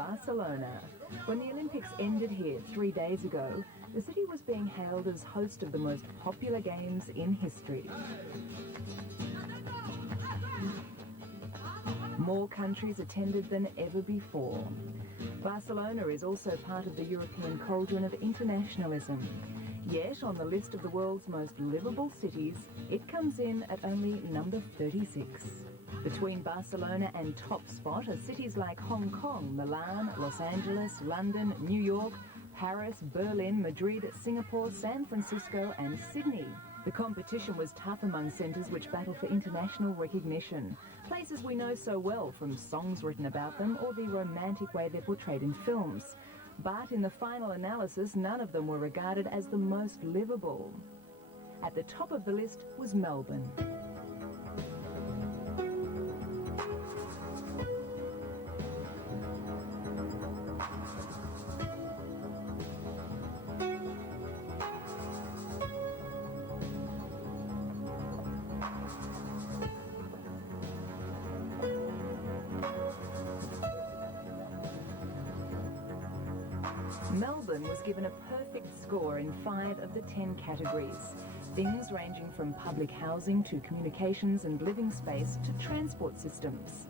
Barcelona. When the Olympics ended here 3 days ago, the city was being hailed as host of the most popular games in history. More countries attended than ever before. Barcelona is also part of the European cauldron of internationalism. Yet, on the list of the world's most livable cities, it comes in at only number 36. Between Barcelona and top spot are cities like Hong Kong, Milan, Los Angeles, London, New York, Paris, Berlin, Madrid, Singapore, San Francisco and Sydney. The competition was tough among centres which battle for international recognition, places we know so well from songs written about them or the romantic way they're portrayed in films. But in the final analysis, none of them were regarded as the most livable. At the top of the list was Melbourne. Melbourne was given a perfect score in 5 of the 10 categories. Things ranging from public housing to communications and living space to transport systems.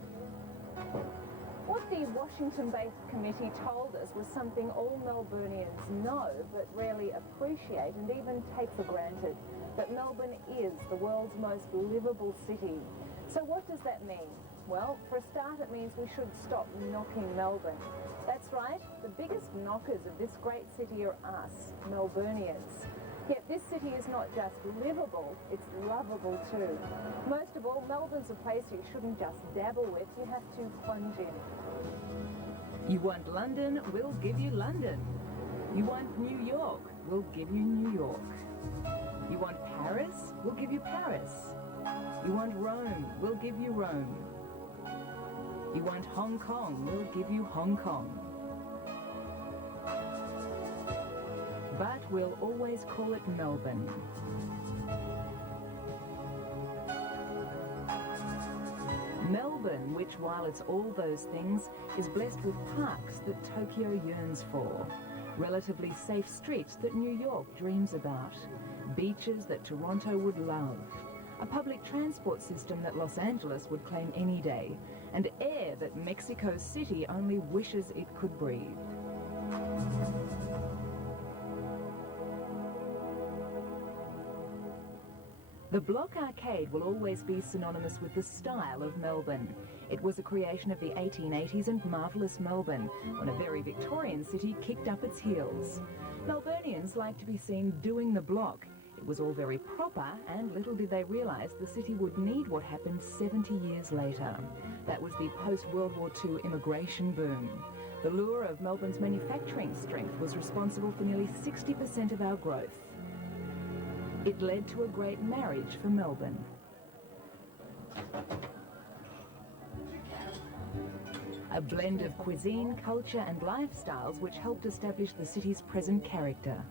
What the Washington-based committee told us was something all Melburnians know but rarely appreciate and even take for granted. That Melbourne is the world's most livable city. So what does that mean? Well, for a start, it means we should stop knocking Melbourne. That's right, the biggest knockers of this great city are us, Melburnians. Yet this city is not just livable, it's lovable too. Most of all, Melbourne's a place you shouldn't just dabble with, you have to plunge in. You want London, we'll give you London. You want New York, we'll give you New York. You want Paris, we'll give you Paris. You want Rome, we'll give you Rome. You want Hong Kong, we'll give you Hong Kong. But we'll always call it Melbourne. Melbourne, which while it's all those things, is blessed with parks that Tokyo yearns for, relatively safe streets that New York dreams about, beaches that Toronto would love, a public transport system that Los Angeles would claim any day, and air that Mexico City only wishes it could breathe. The Block Arcade will always be synonymous with the style of Melbourne. It was a creation of the 1880s and marvellous Melbourne, when a very Victorian city kicked up its heels. Melburnians like to be seen doing the block. It was all very proper, and little did they realise the city would need what happened 70 years later. That was the post-World War II immigration boom. The lure of Melbourne's manufacturing strength was responsible for nearly 60% of our growth. It led to a great marriage for Melbourne. A blend of cuisine, culture and lifestyles which helped establish the city's present character.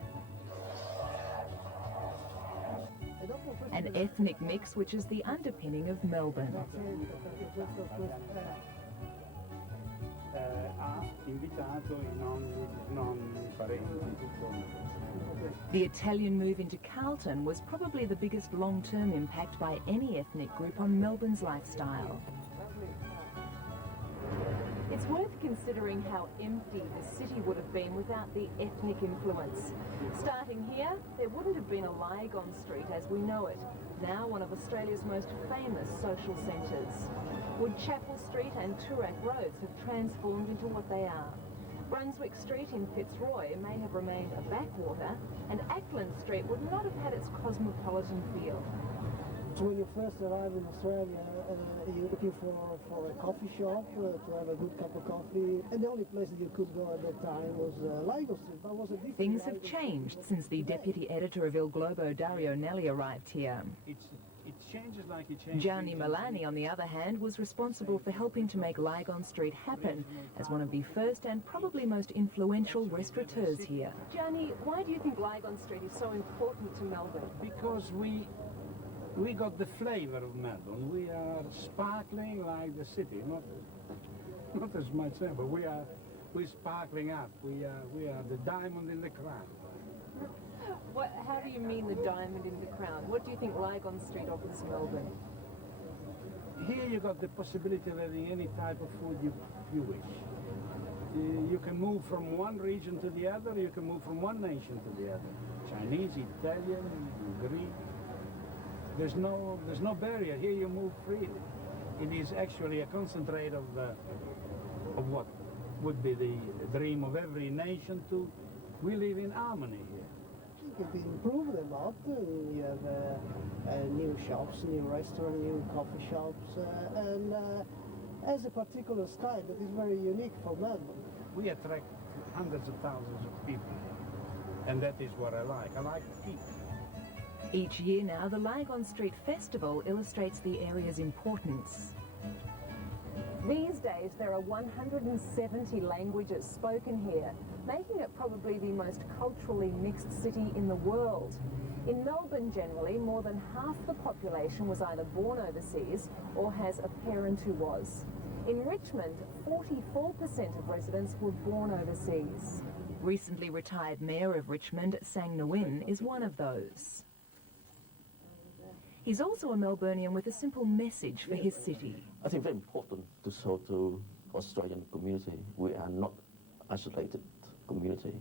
An ethnic mix which is the underpinning of Melbourne. The Italian move into Carlton was probably the biggest long-term impact by any ethnic group on Melbourne's lifestyle. It's worth considering how empty the city would have been without the ethnic influence. Starting here, there wouldn't have been a Lygon Street as we know it, now one of Australia's most famous social centres. Woodchapel Street and Toorak Roads have transformed into what they are. Brunswick Street in Fitzroy may have remained a backwater, and Ackland Street would not have had its cosmopolitan feel. So when you first arrived in Australia, you're looking for a coffee shop to have a good cup of coffee, and the only place that you could go at that time was Liveable Street. That was a different Things have changed since the deputy editor of Il Globo, Dario Nelli, arrived here. It changes like it changes. Gianni Milani, on the other hand, was responsible for helping to make Lygon Street happen as one of the first and probably most influential restaurateurs here. Gianni, why do you think Lygon Street is so important to Melbourne? Because we got the flavour of Melbourne. We are sparkling like the city, not as much, but we are we're sparkling up. We are the diamond in the crown. How do you mean the diamond in the crown? What do you think Lygon Street offers Melbourne? Here you got the possibility of having any type of food you wish. You can move from one region to the other, you can move from one nation to the other. Chinese, Italian, Greek. There's no barrier. Here you move freely. It is actually a concentrate of what would be the dream of every nation we live in harmony here. It improved a lot. You have new shops, new restaurants, new coffee shops, and has a particular style that is very unique for Melbourne. We attract hundreds of thousands of people, and that is what I like. I like people. Each year now, the Lygon Street Festival illustrates the area's importance. These days, there are 170 languages spoken here, making it probably the most culturally mixed city in the world. In Melbourne, generally, more than half the population was either born overseas or has a parent who was. In Richmond, 44% of residents were born overseas. Recently retired Mayor of Richmond, Sang Nguyen, is one of those. He's also a Melburnian with a simple message for his city. I think very important to show to Australian community we are not isolated community.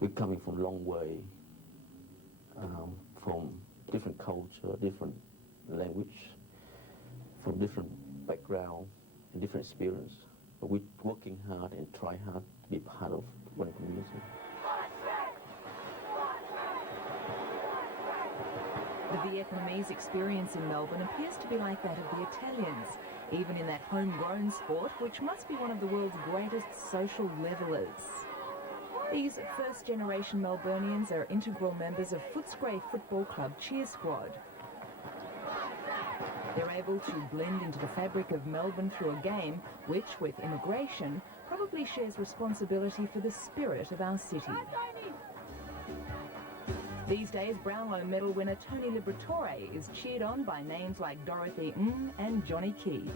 We're coming from a long way, from different culture, different language, from different background and different experience. But we're working hard and try hard to be part of one community. The Vietnamese experience in Melbourne appears to be like that of the Italians, even in that homegrown sport, which must be one of the world's greatest social levelers. These first-generation Melburnians are integral members of Footscray Football Club cheer squad. They're able to blend into the fabric of Melbourne through a game which, with immigration, probably shares responsibility for the spirit of our city. These days, Brownlow medal winner Tony Liberatore is cheered on by names like Dorothy Ng and Johnny Key.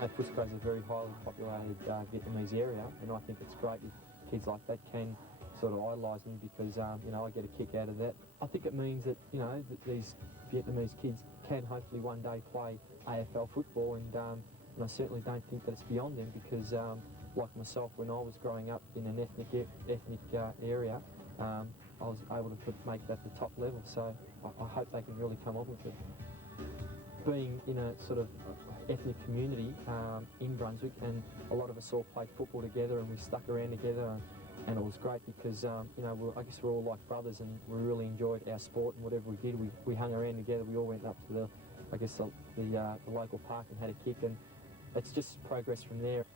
Footscray is a very highly populated Vietnamese area, and I think it's great if kids like that can sort of idolise me because, you know, I get a kick out of that. I think it means that, you know, that these Vietnamese kids can hopefully one day play AFL football, and I certainly don't think that it's beyond them because, like myself, when I was growing up in an ethnic area, I was able to make it at the top level, so I hope they can really come on with it. Being in a sort of ethnic community in Brunswick, and a lot of us all played football together and we stuck around together, and it was great because, you know, I guess we're all like brothers and we really enjoyed our sport, and whatever we did, we hung around together. We all went up to the local park and had a kick, and it's just progress from there.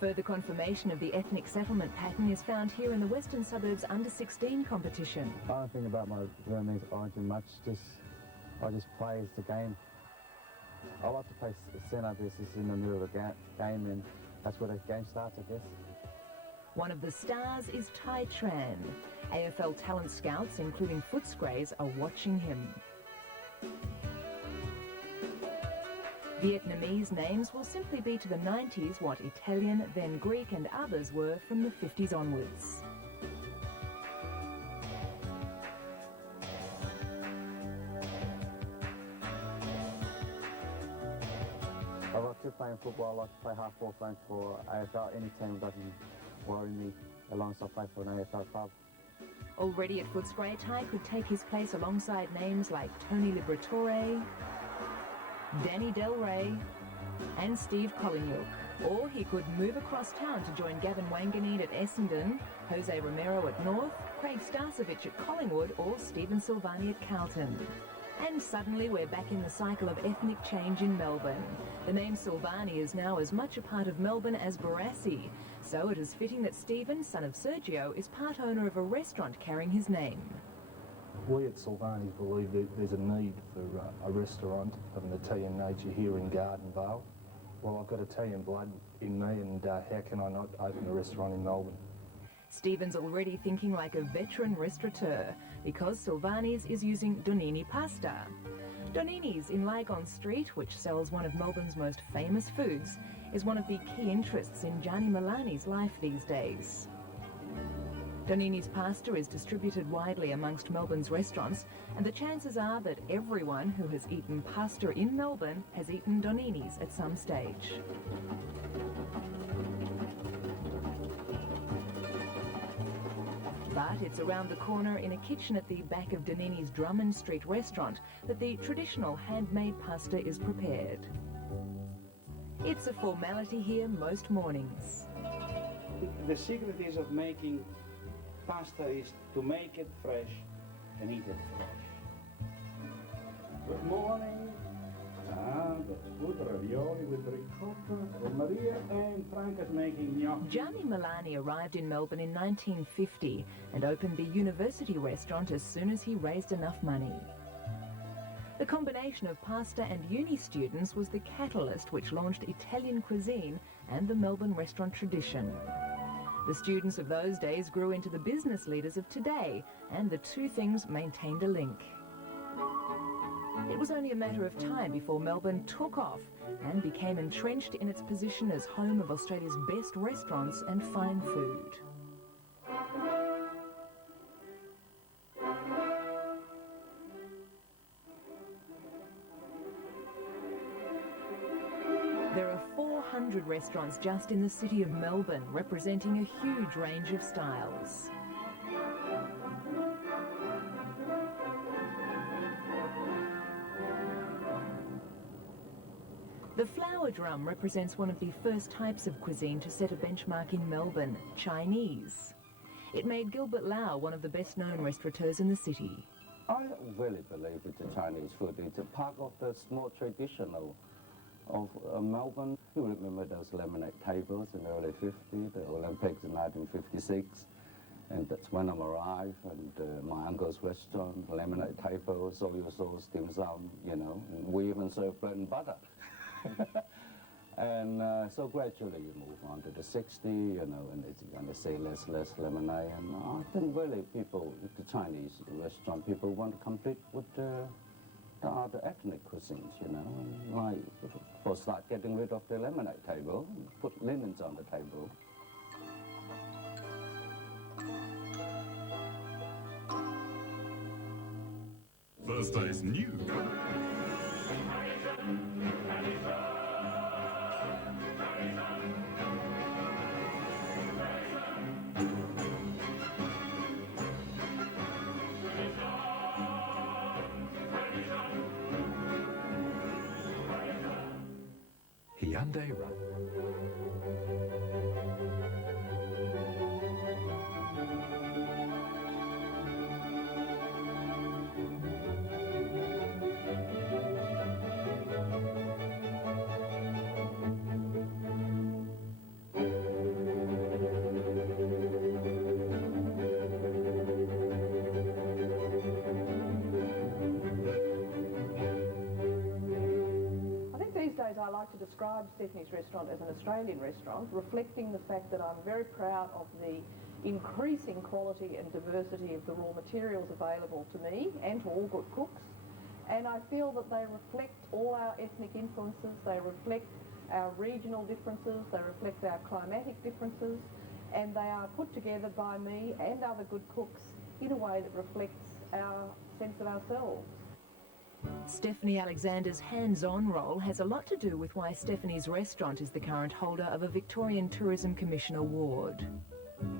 Further confirmation of the ethnic settlement pattern is found here in the Western Suburbs Under-16 competition. I don't think about my Vietnamese origin much, I just play as the game. I like to play centre versus in the middle of the game, and that's where the game starts, I guess. One of the stars is Tai Tran. AFL talent scouts, including Footscrays, are watching him. Vietnamese names will simply be to the 90s what Italian, then Greek and others were from the 50s onwards. I like to play football. I like to play half-ball flank for AFL. Any team doesn't worry me as long as I play for an AFL club. Already at Footscray, Tai could take his place alongside names like Tony Liberatore, Danny Del Rey and Steve Collingwood. Or he could move across town to join Gavin Wanganeen at Essendon, Jose Romero at North, Craig Starcevich at Collingwood or Stephen Silvani at Carlton. And suddenly we're back in the cycle of ethnic change in Melbourne. The name Silvani is now as much a part of Melbourne as Barassi, so it is fitting that Stephen, son of Sergio, is part owner of a restaurant carrying his name. We at Silvani's believe that there's a need for a restaurant of an Italian nature here in Garden Vale. Well, I've got Italian blood in me, and how can I not open a restaurant in Melbourne? Stephen's already thinking like a veteran restaurateur because Silvani's is using Donini pasta. Donini's in Lygon Street, which sells one of Melbourne's most famous foods, is one of the key interests in Gianni Milani's life these days. Donini's pasta is distributed widely amongst Melbourne's restaurants, and the chances are that everyone who has eaten pasta in Melbourne has eaten Donini's at some stage. But it's around the corner in a kitchen at the back of Donini's Drummond Street restaurant that the traditional handmade pasta is prepared. It's a formality here most mornings. The secret is of making pasta is to make it fresh and eat it fresh. Good morning. That's good. Ravioli with ricotta. And Maria and Franca's making gnocchi. Gianni Milani arrived in Melbourne in 1950 and opened the university restaurant as soon as he raised enough money. The combination of pasta and uni students was the catalyst which launched Italian cuisine and the Melbourne restaurant tradition. The students of those days grew into the business leaders of today, and the two things maintained a link. It was only a matter of time before Melbourne took off and became entrenched in its position as home of Australia's best restaurants and fine food. There are 400 restaurants just in the city of Melbourne, representing a huge range of styles. The flower drum represents one of the first types of cuisine to set a benchmark in Melbourne, Chinese. It made Gilbert Lau one of the best-known restaurateurs in the city. I really believe it's a Chinese food. It's a part of the small tradition of Melbourne. You remember those lemonade tables in the early 50s, the Olympics in 1956. And that's when I arrived, and my uncle's restaurant, lemonade table, soy sauce, dim sum, you know. And we even serve bread and butter. And so gradually you move on to the 60s, you know, and it's going to say less lemonade. And I think really people, the Chinese restaurant, people want to compete with the other ethnic cuisines, you know. And like, for start getting rid of the lemonade table, put linens on the table. Thursday's new. Hyundai Run. I like to describe Stephanie's restaurant as an Australian restaurant, reflecting the fact that I'm very proud of the increasing quality and diversity of the raw materials available to me and to all good cooks. And I feel that they reflect all our ethnic influences, they reflect our regional differences, they reflect our climatic differences, and they are put together by me and other good cooks in a way that reflects our sense of ourselves. Stephanie Alexander's hands-on role has a lot to do with why Stephanie's restaurant is the current holder of a Victorian Tourism Commission award.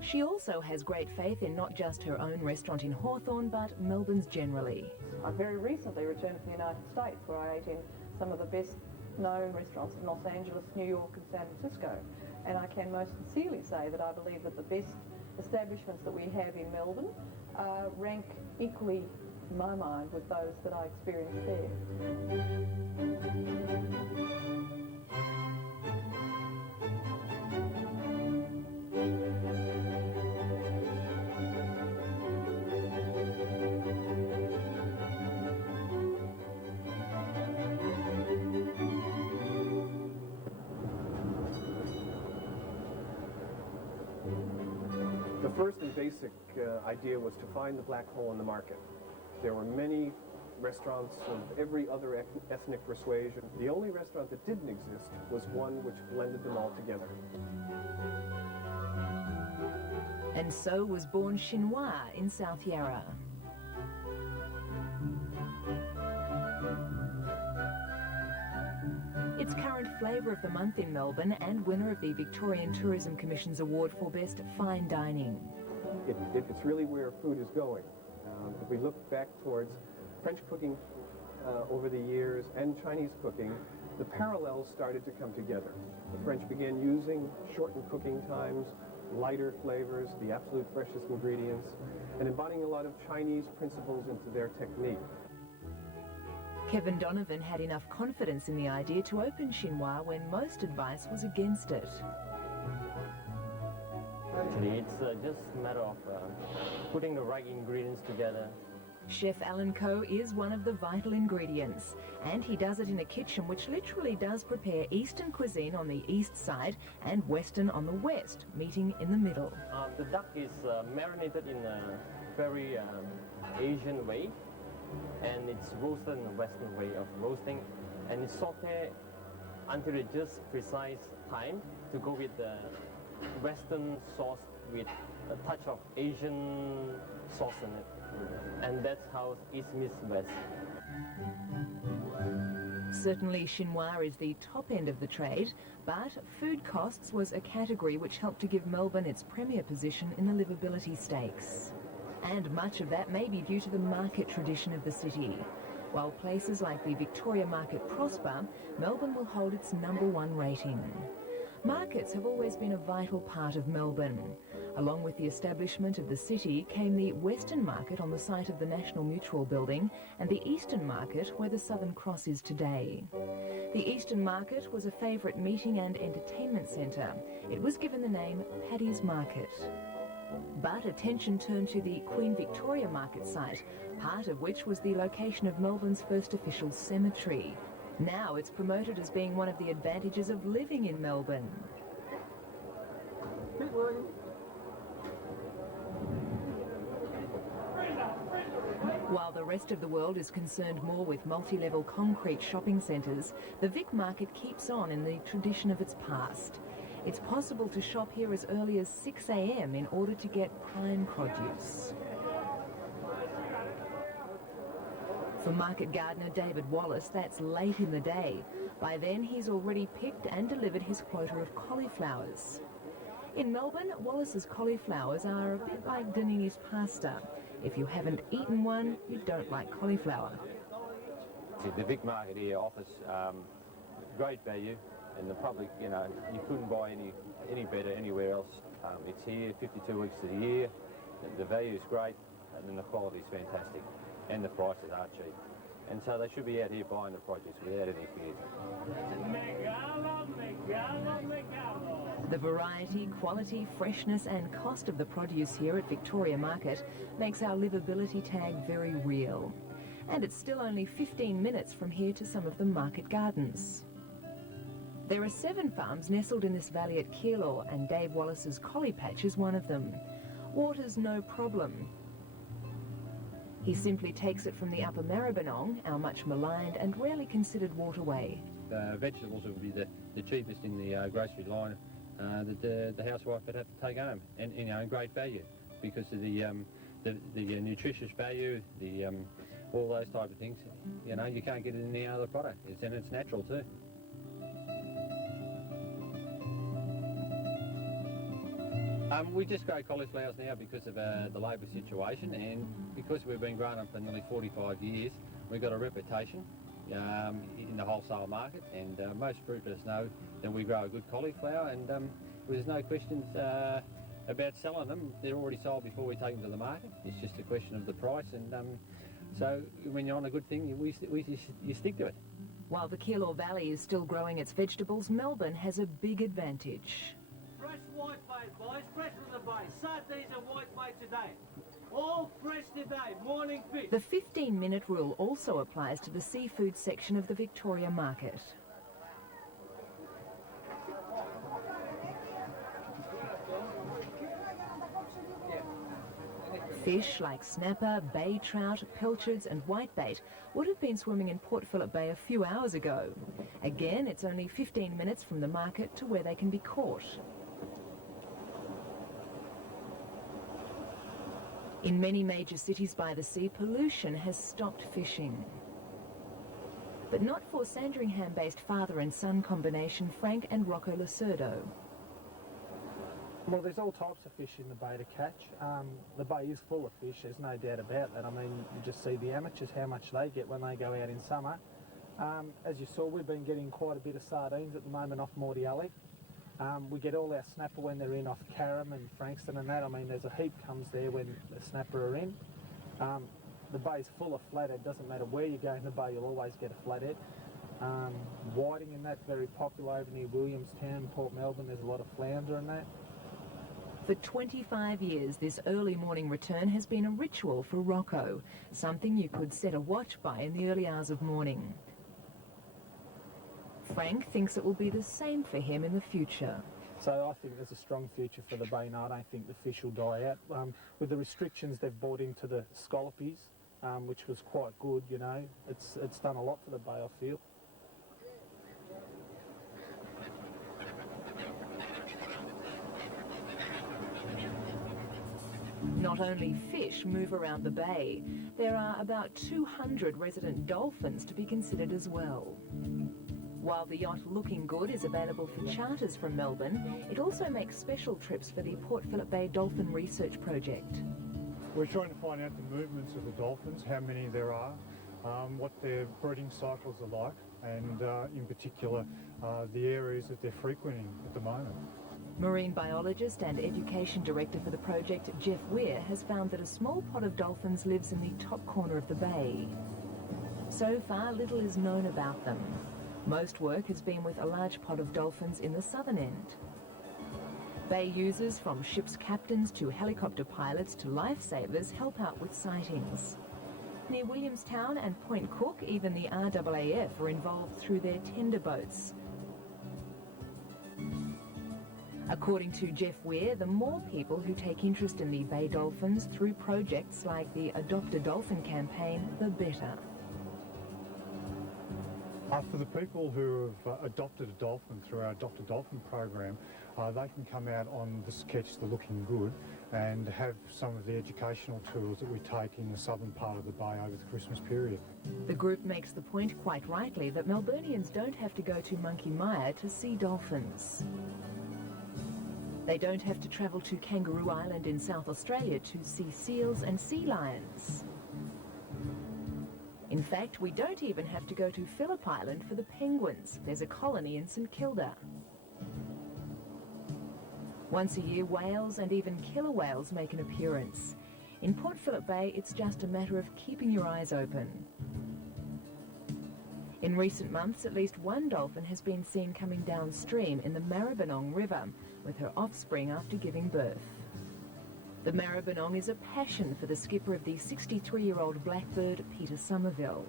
She also has great faith in not just her own restaurant in Hawthorn, but Melbourne's generally. I very recently returned from the United States, where I ate in some of the best-known restaurants in Los Angeles, New York and San Francisco. And I can most sincerely say that I believe that the best establishments that we have in Melbourne rank equally, in my mind, with those that I experienced there. The first and basic idea was to find the black hole in the market. There were many restaurants of every other ethnic persuasion. The only restaurant that didn't exist was one which blended them all together. And so was born Chinois in South Yarra. It's current flavour of the month in Melbourne and winner of the Victorian Tourism Commission's award for Best Fine Dining. It's really where food is going. If we look back towards French cooking over the years and Chinese cooking, the parallels started to come together. The French began using shortened cooking times, lighter flavors, the absolute freshest ingredients, and embodying a lot of Chinese principles into their technique. Kevin Donovan had enough confidence in the idea to open Chinois when most advice was against it. Actually, it's just a matter of putting the right ingredients together. Chef Alan Coe is one of the vital ingredients, and he does it in a kitchen which literally does prepare Eastern cuisine on the east side and Western on the west, meeting in the middle. The duck is marinated in a very Asian way, and it's roasted in the Western way of roasting, and it's sauteed until it's just precise time to go with the Western sauce with a touch of Asian sauce in it. And that's how East meets West. Certainly Chinois is the top end of the trade, but food costs was a category which helped to give Melbourne its premier position in the livability stakes. And much of that may be due to the market tradition of the city. While places like the Victoria Market prosper, Melbourne will hold its #1 rating. Markets have always been a vital part of Melbourne. Along with the establishment of the city came the Western Market on the site of the National Mutual building and the Eastern Market where the Southern Cross is today. The Eastern Market was a favourite meeting and entertainment centre. It was given the name Paddy's Market. But attention turned to the Queen Victoria Market site, part of which was the location of Melbourne's first official cemetery. Now it's promoted as being one of the advantages of living in Melbourne. While the rest of the world is concerned more with multi-level concrete shopping centres, the Vic Market keeps on in the tradition of its past. It's possible to shop here as early as 6 a.m. in order to get prime produce. For market gardener David Wallace, that's late in the day. By then, he's already picked and delivered his quota of cauliflowers. In Melbourne, Wallace's cauliflowers are a bit like Danini's pasta. If you haven't eaten one, you don't like cauliflower. The Vic Market here offers great value, and the public, you couldn't buy any better anywhere else. It's here 52 weeks of the year. The value is great, and then the quality is fantastic, and the prices are cheap. And so they should be out here buying the produce without any fear. The variety, quality, freshness and cost of the produce here at Victoria Market makes our livability tag very real. And it's still only 15 minutes from here to some of the market gardens. There are 7 farms nestled in this valley at Keilor, and Dave Wallace's collie patch is one of them. Water's no problem. He simply takes it from the Upper Maribyrnong, our much maligned and rarely considered waterway. Vegetables would be the cheapest in the grocery line that the housewife would have to take home, and great value because of the nutritious value, all those type of things. You can't get it in any other product, and it's natural too. We just grow cauliflowers now because of the labour situation, and because we've been growing them for nearly 45 years, we've got a reputation in the wholesale market, and most fruiters know that we grow a good cauliflower, and there's no questions about selling them. They're already sold before we take them to the market. It's just a question of the price, and so when you're on a good thing, you stick to it. While the Keilor Valley is still growing its vegetables, Melbourne has a big advantage. Fresh whitebait, boys, fresh from the bay. Sardines and whitebait today. All fresh today, morning fish. The 15-minute rule also applies to the seafood section of the Victoria Market. Fish like snapper, bay trout, pilchards and whitebait would have been swimming in Port Phillip Bay a few hours ago. Again, it's only 15 minutes from the market to where they can be caught. In many major cities by the sea, pollution has stopped fishing. But not for Sandringham-based father and son combination Frank and Rocco Lacerdo. Well, there's all types of fish in the bay to catch. The bay is full of fish, there's no doubt about that. I mean, you just see the amateurs, how much they get when they go out in summer. As you saw, we've been getting quite a bit of sardines at the moment off Morty Alley. We get all our snapper when they're in off Carrum and Frankston and that. I mean, there's a heap comes there when the snapper are in. The bay's full of flathead. Doesn't matter where you go in the bay, you'll always get a flathead. Whiting and that, very popular over near Williamstown, Port Melbourne. There's a lot of flounder and that. For 25 years, this early morning return has been a ritual for Rocco, something you could set a watch by in the early hours of morning. Frank thinks it will be the same for him in the future. So I think there's a strong future for the bay now. I don't think the fish will die out. With the restrictions they've brought into the scallopies, which was quite good, you know, it's done a lot for the bay, I feel. Not only fish move around the bay, there are about 200 resident dolphins to be considered as well. While the yacht Looking Good is available for charters from Melbourne, it also makes special trips for the Port Phillip Bay Dolphin Research Project. We're trying to find out the movements of the dolphins, how many there are, what their breeding cycles are like, and in particular the areas that they're frequenting at the moment. Marine biologist and education director for the project, Jeff Weir, has found that a small pod of dolphins lives in the top corner of the bay. So far, little is known about them. Most work has been with a large pod of dolphins in the southern end. Bay users, from ship's captains to helicopter pilots to lifesavers, help out with sightings. Near Williamstown and Point Cook, even the RAAF are involved through their tender boats. According to Jeff Weir, the more people who take interest in the bay dolphins through projects like the Adopt a Dolphin campaign, the better. For the people who have adopted a dolphin through our Adopt a Dolphin program, they can come out on the sketch, The Looking Good, and have some of the educational tours that we take in the southern part of the bay over the Christmas period. The group makes the point quite rightly that Melburnians don't have to go to Monkey Mia to see dolphins. They don't have to travel to Kangaroo Island in South Australia to see seals and sea lions. In fact, we don't even have to go to Phillip Island for the penguins. There's a colony in St Kilda. Once a year, whales and even killer whales make an appearance. In Port Phillip Bay, it's just a matter of keeping your eyes open. In recent months, at least one dolphin has been seen coming downstream in the Maribyrnong River with her offspring after giving birth. The Maribyrnong is a passion for the skipper of the 63-year-old blackbird, Peter Somerville.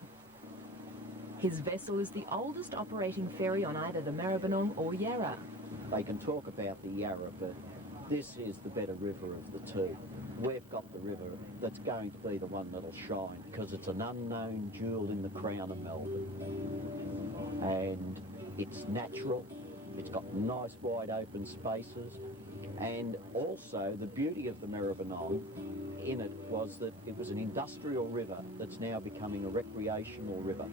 His vessel is the oldest operating ferry on either the Maribyrnong or Yarra. They can talk about the Yarra, but this is the better river of the two. We've got the river that's going to be the one that'll shine because it's an unknown jewel in the crown of Melbourne. And it's natural, it's got nice wide open spaces, and also the beauty of the Maribyrnong in it was that it was an industrial river that's now becoming a recreational river.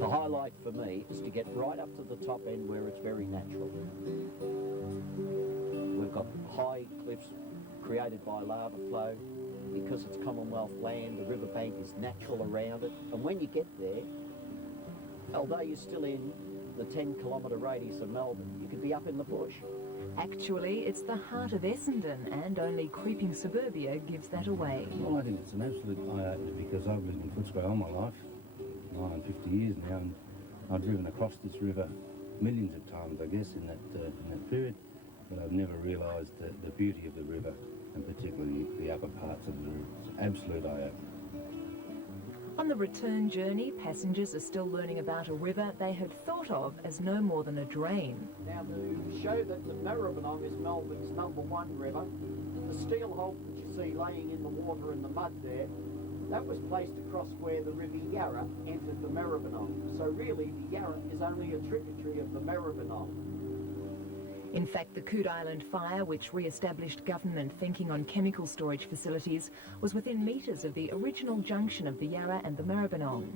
The highlight for me is to get right up to the top end where it's very natural. We've got high cliffs created by lava flow. Because it's Commonwealth land, the riverbank is natural around it. And when you get there, although you're still in the 10-kilometre radius of Melbourne, you could be up in the bush. Actually, it's the heart of Essendon, and only creeping suburbia gives that away. Well, I think it's an absolute eye-opener because I've lived in Footscray all my life, 50 years now, and I've driven across this river millions of times, I guess, in that period. but I've never realised the beauty of the river, and particularly the upper parts of the river. It's an absolute eye-opener. On the return journey, passengers are still learning about a river they had thought of as no more than a drain. Now, to show that the Maribyrnong is Melbourne's #1 river, the steel hulk that you see laying in the water and the mud there, that was placed across where the River Yarra entered the Maribyrnong. So really, the Yarra is only a tributary of the Maribyrnong. In fact, the Coode Island fire, which re-established government thinking on chemical storage facilities, was within metres of the original junction of the Yarra and the Maribyrnong.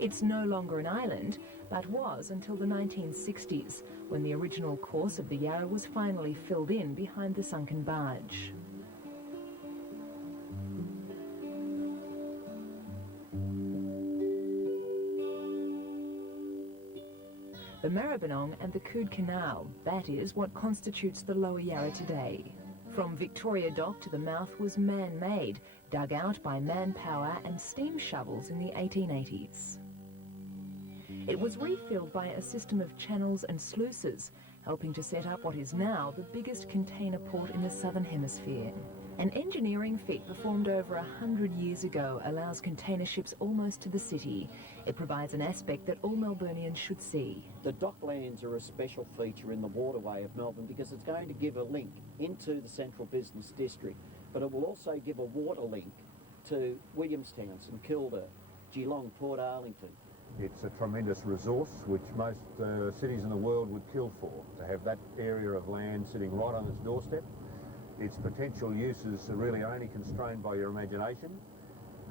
It's no longer an island, but was until the 1960s, when the original course of the Yarra was finally filled in behind the sunken barge. The Maribyrnong and the Coode Canal, that is what constitutes the Lower Yarra today. From Victoria Dock to the mouth was man-made, dug out by manpower and steam shovels in the 1880s. It was refilled by a system of channels and sluices, helping to set up what is now the biggest container port in the Southern Hemisphere. An engineering feat performed over 100 years ago allows container ships almost to the city. It provides an aspect that all Melburnians should see. The docklands are a special feature in the waterway of Melbourne because it's going to give a link into the central business district, but it will also give a water link to Williamstown, St Kilda, Geelong, Port Arlington. It's a tremendous resource which most cities in the world would kill for, to have that area of land sitting right on its doorstep. Its potential uses are really only constrained by your imagination.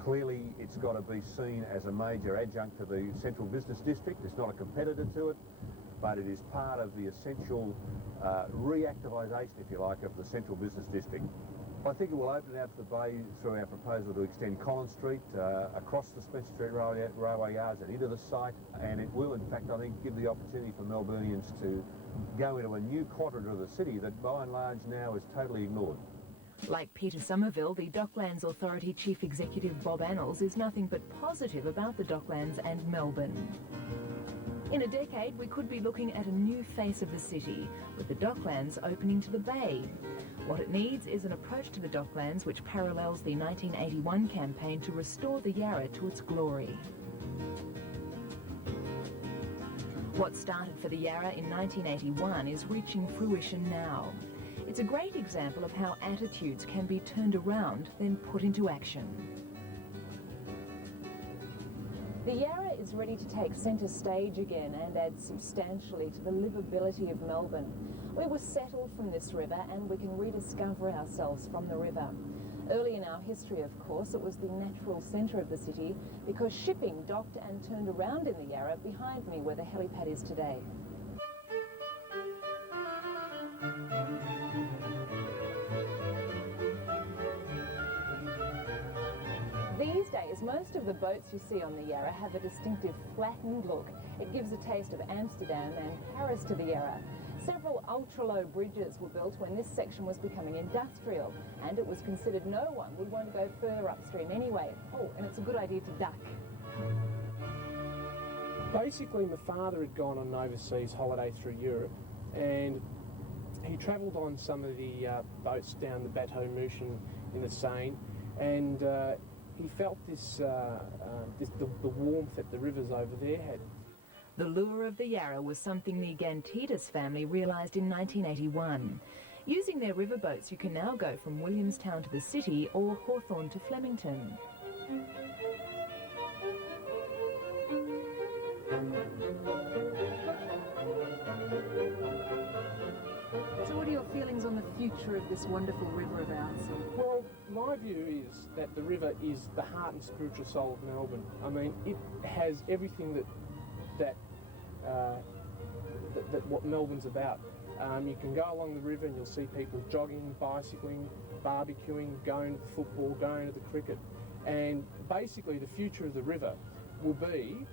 Clearly, it's got to be seen as a major adjunct to the central business district. It's not a competitor to it, but it is part of the essential reactivation, if you like, of the central business district. I think it will open out to the bay through our proposal to extend Collins Street across the Spencer Street railway yards and into the site, and it will, in fact, I think, give the opportunity for Melburnians to go into a new quadrant of the city that, by and large, now is totally ignored. Like Peter Somerville, the Docklands Authority Chief Executive Bob Annals is nothing but positive about the Docklands and Melbourne. In a decade, we could be looking at a new face of the city, with the Docklands opening to the bay. What it needs is an approach to the Docklands which parallels the 1981 campaign to restore the Yarra to its glory. What started for the Yarra in 1981 is reaching fruition now. It's a great example of how attitudes can be turned around, then put into action. The Yarra is ready to take centre stage again and add substantially to the livability of Melbourne. We were settled from this river and we can rediscover ourselves from the river. Early in our history, of course, it was the natural centre of the city because shipping docked and turned around in the Yarra behind me where the helipad is today. These days, most of the boats you see on the Yarra have a distinctive flattened look. It gives a taste of Amsterdam and Paris to the Yarra. Several ultra-low bridges were built when this section was becoming industrial, and it was considered no one would want to go further upstream anyway. Oh, and it's a good idea to duck. Basically, my father had gone on an overseas holiday through Europe, and he travelled on some of the boats down the Bateau Mouche in the Seine, and he felt the warmth that the rivers over there had. The lure of the Yarra was something the Gantidis family realised in 1981. Using their riverboats, you can now go from Williamstown to the city or Hawthorne to Flemington. So what are your feelings on the future of this wonderful river of ours? Well, my view is that the river is the heart and spiritual soul of Melbourne. I mean, it has everything that what Melbourne's about. You can go along the river and you'll see people jogging, bicycling, barbecuing, going to the football, going to the cricket. And basically the future of the river will be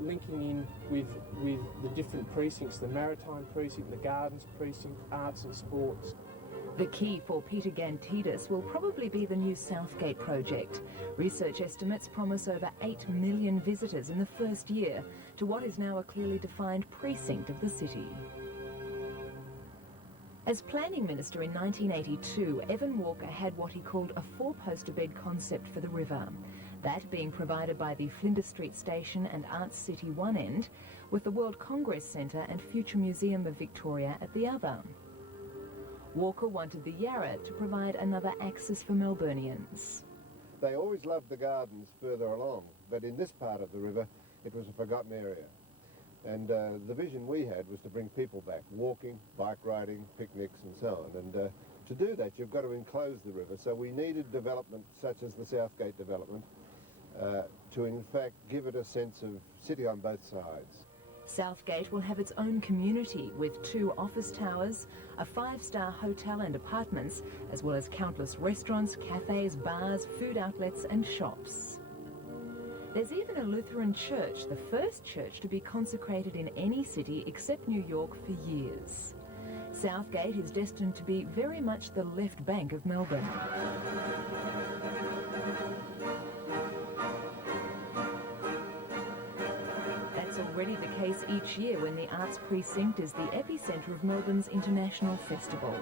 linking in with the different precincts, the Maritime Precinct, the Gardens Precinct, Arts and Sports. The key for Peter Gantidis will probably be the new Southgate project. Research estimates promise over 8 million visitors in the first year to what is now a clearly defined precinct of the city. As planning minister in 1982, Evan Walker had what he called a four-poster bed concept for the river, that being provided by the Flinders Street Station and Arts City one end, with the World Congress Centre and Future Museum of Victoria at the other. Walker wanted the Yarra to provide another access for Melburnians. They always loved the gardens further along, but in this part of the river it was a forgotten area. And the vision we had was to bring people back, walking, bike riding, picnics and so on. And to do that you've got to enclose the river, so we needed development such as the Southgate development to in fact give it a sense of city on both sides. Southgate will have its own community with 2 office towers, a 5-star hotel and apartments, as well as countless restaurants, cafes, bars, food outlets and shops. There's even a Lutheran church, the first church to be consecrated in any city except New York for years. Southgate is destined to be very much the left bank of Melbourne. That's already the case each year when the Arts Precinct is the epicentre of Melbourne's International Festival.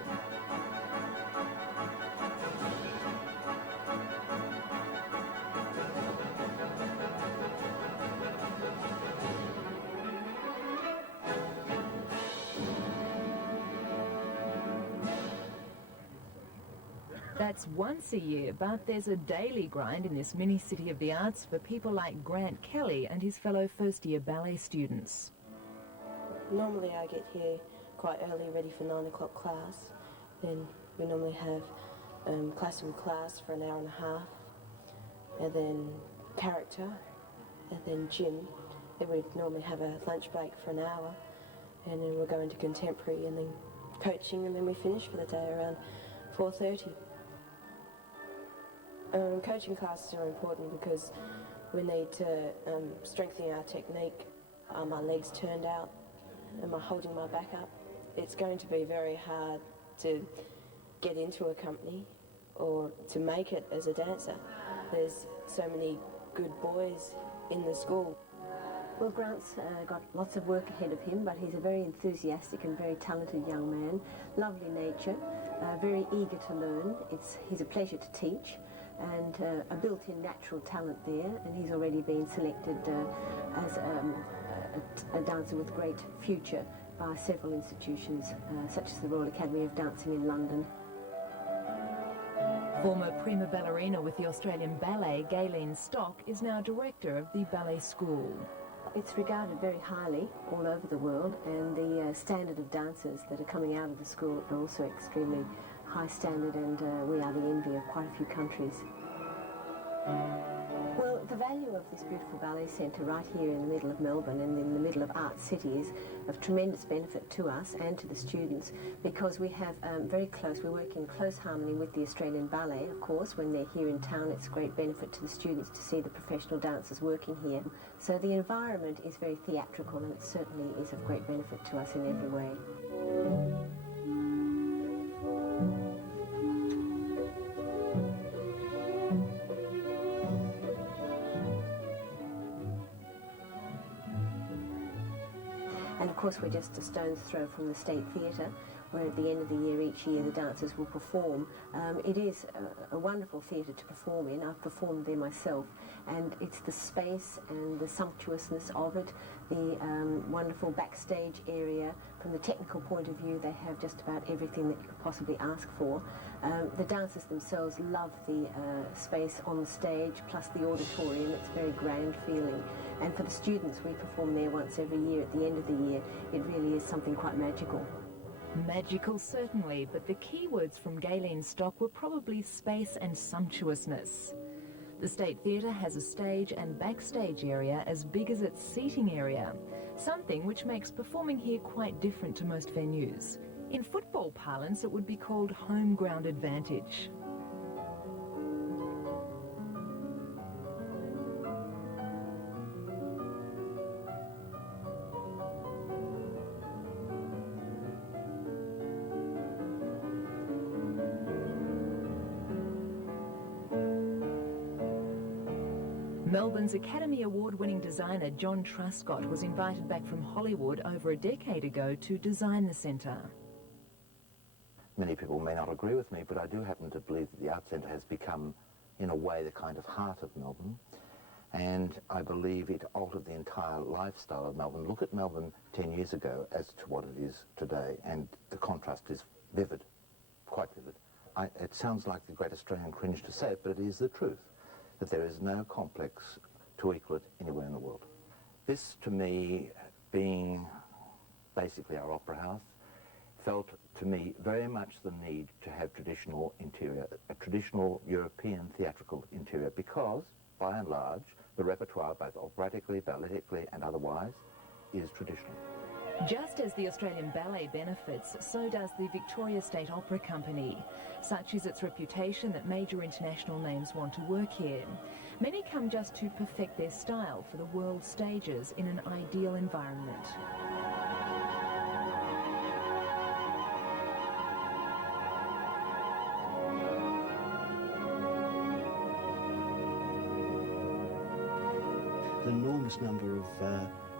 That's once a year, but there's a daily grind in this mini-city of the arts for people like Grant Kelly and his fellow first-year ballet students. Normally I get here quite early, ready for 9 o'clock class. Then we normally have classical class for an hour and a half, and then character, and then gym. Then we normally have a lunch break for an hour, and then we'll go into contemporary and then coaching, and then we finish for the day around 4:30. Coaching classes are important because we need to strengthen our technique. Are my legs turned out? Am I holding my back up? It's going to be very hard to get into a company or to make it as a dancer. There's so many good boys in the school. Well, Grant's got lots of work ahead of him, but he's a very enthusiastic and very talented young man. Lovely nature, very eager to learn. He's a pleasure to teach, and a built-in natural talent there, and he's already been selected as a dancer with great future by several institutions, such as the Royal Academy of Dancing in London. Former prima ballerina with the Australian Ballet, Gayleen Stock, is now director of the ballet school. It's regarded very highly all over the world, and the standard of dancers that are coming out of the school are also extremely high standard, and we are the envy of quite a few countries. Well, the value of this beautiful ballet centre right here in the middle of Melbourne and in the middle of Art City is of tremendous benefit to us and to the students, because we have we work in close harmony with the Australian Ballet, of course. When they're here in town, it's a great benefit to the students to see the professional dancers working here. So the environment is very theatrical, and it certainly is of great benefit to us in every way. And of course we're just a stone's throw from the State Theatre, where at the end of the year, each year, the dancers will perform. It is a wonderful theatre to perform in. I've performed there myself, and it's the space and the sumptuousness of it, the wonderful backstage area. From the technical point of view, they have just about everything that you could possibly ask for. The dancers themselves love the space on the stage, plus the auditorium. It's very grand feeling. And for the students, we perform there once every year at the end of the year. It really is something quite magical. Magical, certainly, but the key words from Gayleen Stock were probably space and sumptuousness. The State Theatre has a stage and backstage area as big as its seating area, something which makes performing here quite different to most venues. In football parlance, it would be called home ground advantage. Melbourne's Academy Award-winning designer John Truscott was invited back from Hollywood over a decade ago to design the centre. Many people may not agree with me, but I do happen to believe that the Arts Centre has become, in a way, the kind of heart of Melbourne. And I believe it altered the entire lifestyle of Melbourne. Look at Melbourne 10 years ago as to what it is today, and the contrast is vivid, quite vivid. It sounds like the great Australian cringe to say it, but it is the truth, that there is no complex to equal it anywhere in the world. This, to me, being basically our opera house, felt to me very much the need to have traditional interior, a traditional European theatrical interior, because, by and large, the repertoire, both operatically, balletically and otherwise, is traditional. Just as the Australian Ballet benefits, so does the Victoria State Opera Company. Such is its reputation that major international names want to work here. Many come just to perfect their style for the world stages in an ideal environment. The enormous number of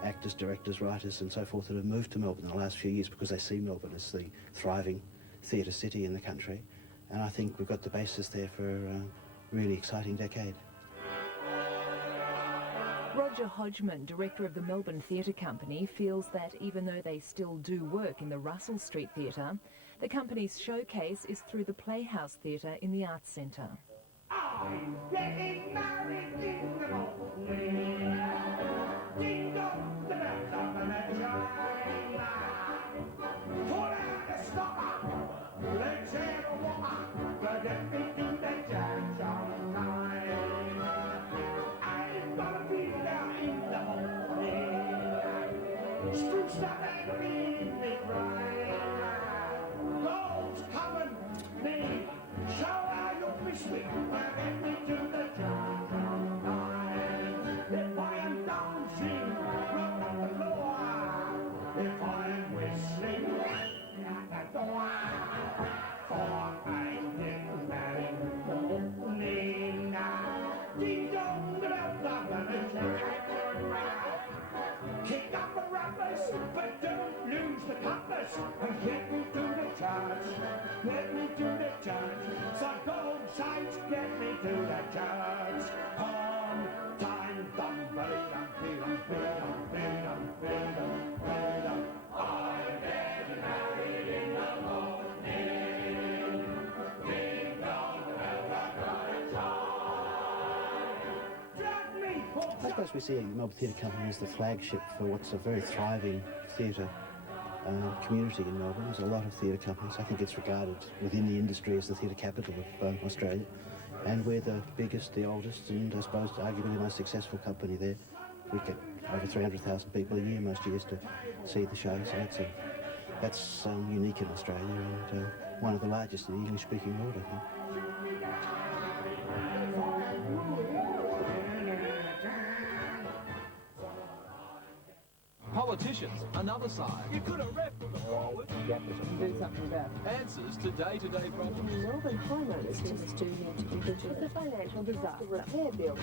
actors, directors, writers and so forth that have moved to Melbourne in the last few years because they see Melbourne as the thriving theatre city in the country, and I think we've got the basis there for a really exciting decade. Roger Hodgman, director of the Melbourne Theatre Company, feels that even though they still do work in the Russell Street Theatre, the company's showcase is through the Playhouse Theatre in the Arts Centre. I'm getting married in the morning. Ding dong, the bells are gonna chime. Pull out the stopper, let's have a walk, but let me do the jazz on time. I've gotta be there in the morning. Spruced up and green is bright. Gold's coming, me, so I look me sweet. Let me do the jazz on time. If I am dancing, roll on the floor. If I am whistling, at the door. For I'm getting married in the morning. Ding dong, the bells are gonna chime. Kick up the rubbers, but don't lose the compass. And get me to the church, get me to the church. So gold sights, get me to the church. On time, dum, ba-dum, dum, ba-dum, ba-dum, ba-dum, ba-dum. I'm getting married in the morning. Ding dong, the bells are gonna chime. Drag me, I suppose we see the Melbourne Theatre Company as the flagship for what's a very thriving theatre community in Melbourne. There's a lot of theatre companies. I think it's regarded within the industry as the theatre capital of Australia. And we're the biggest, the oldest, and I suppose arguably the most successful company there. We get over 300,000 people a year most years to see the shows, and that's unique in Australia, and one of the largest in the English-speaking world, I think. Politicians, another side. You could have rep with the forward. Do something about it. Answers to day-to-day problems. Melbourne homeowners just do need to be vigilant. The financial disaster. The repair bill of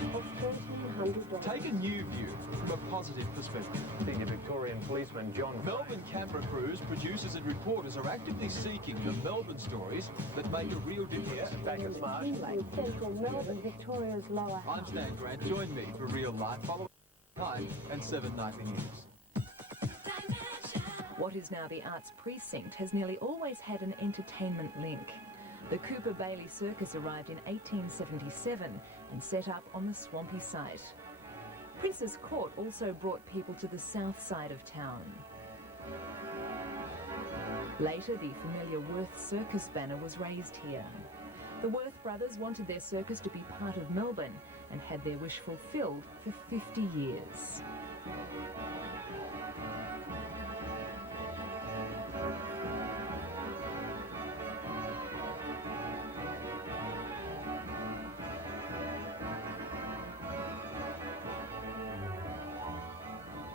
$1,300. Take a new view from a positive perspective. Senior Victorian policeman John... Melbourne Camera crews, producers and reporters are actively seeking the Melbourne stories that make a real difference. Back at Marsh. Central Melbourne, Victoria's lower I'm Stan Grant. Join me for Real Life. Follow 9 and 7 nightly news. What is now the Arts Precinct has nearly always had an entertainment link. The Cooper Bailey Circus arrived in 1877 and set up on the swampy site. Prince's Court also brought people to the south side of town. Later, the familiar Worth Circus banner was raised here. The Worth brothers wanted their circus to be part of Melbourne and had their wish fulfilled for 50 years.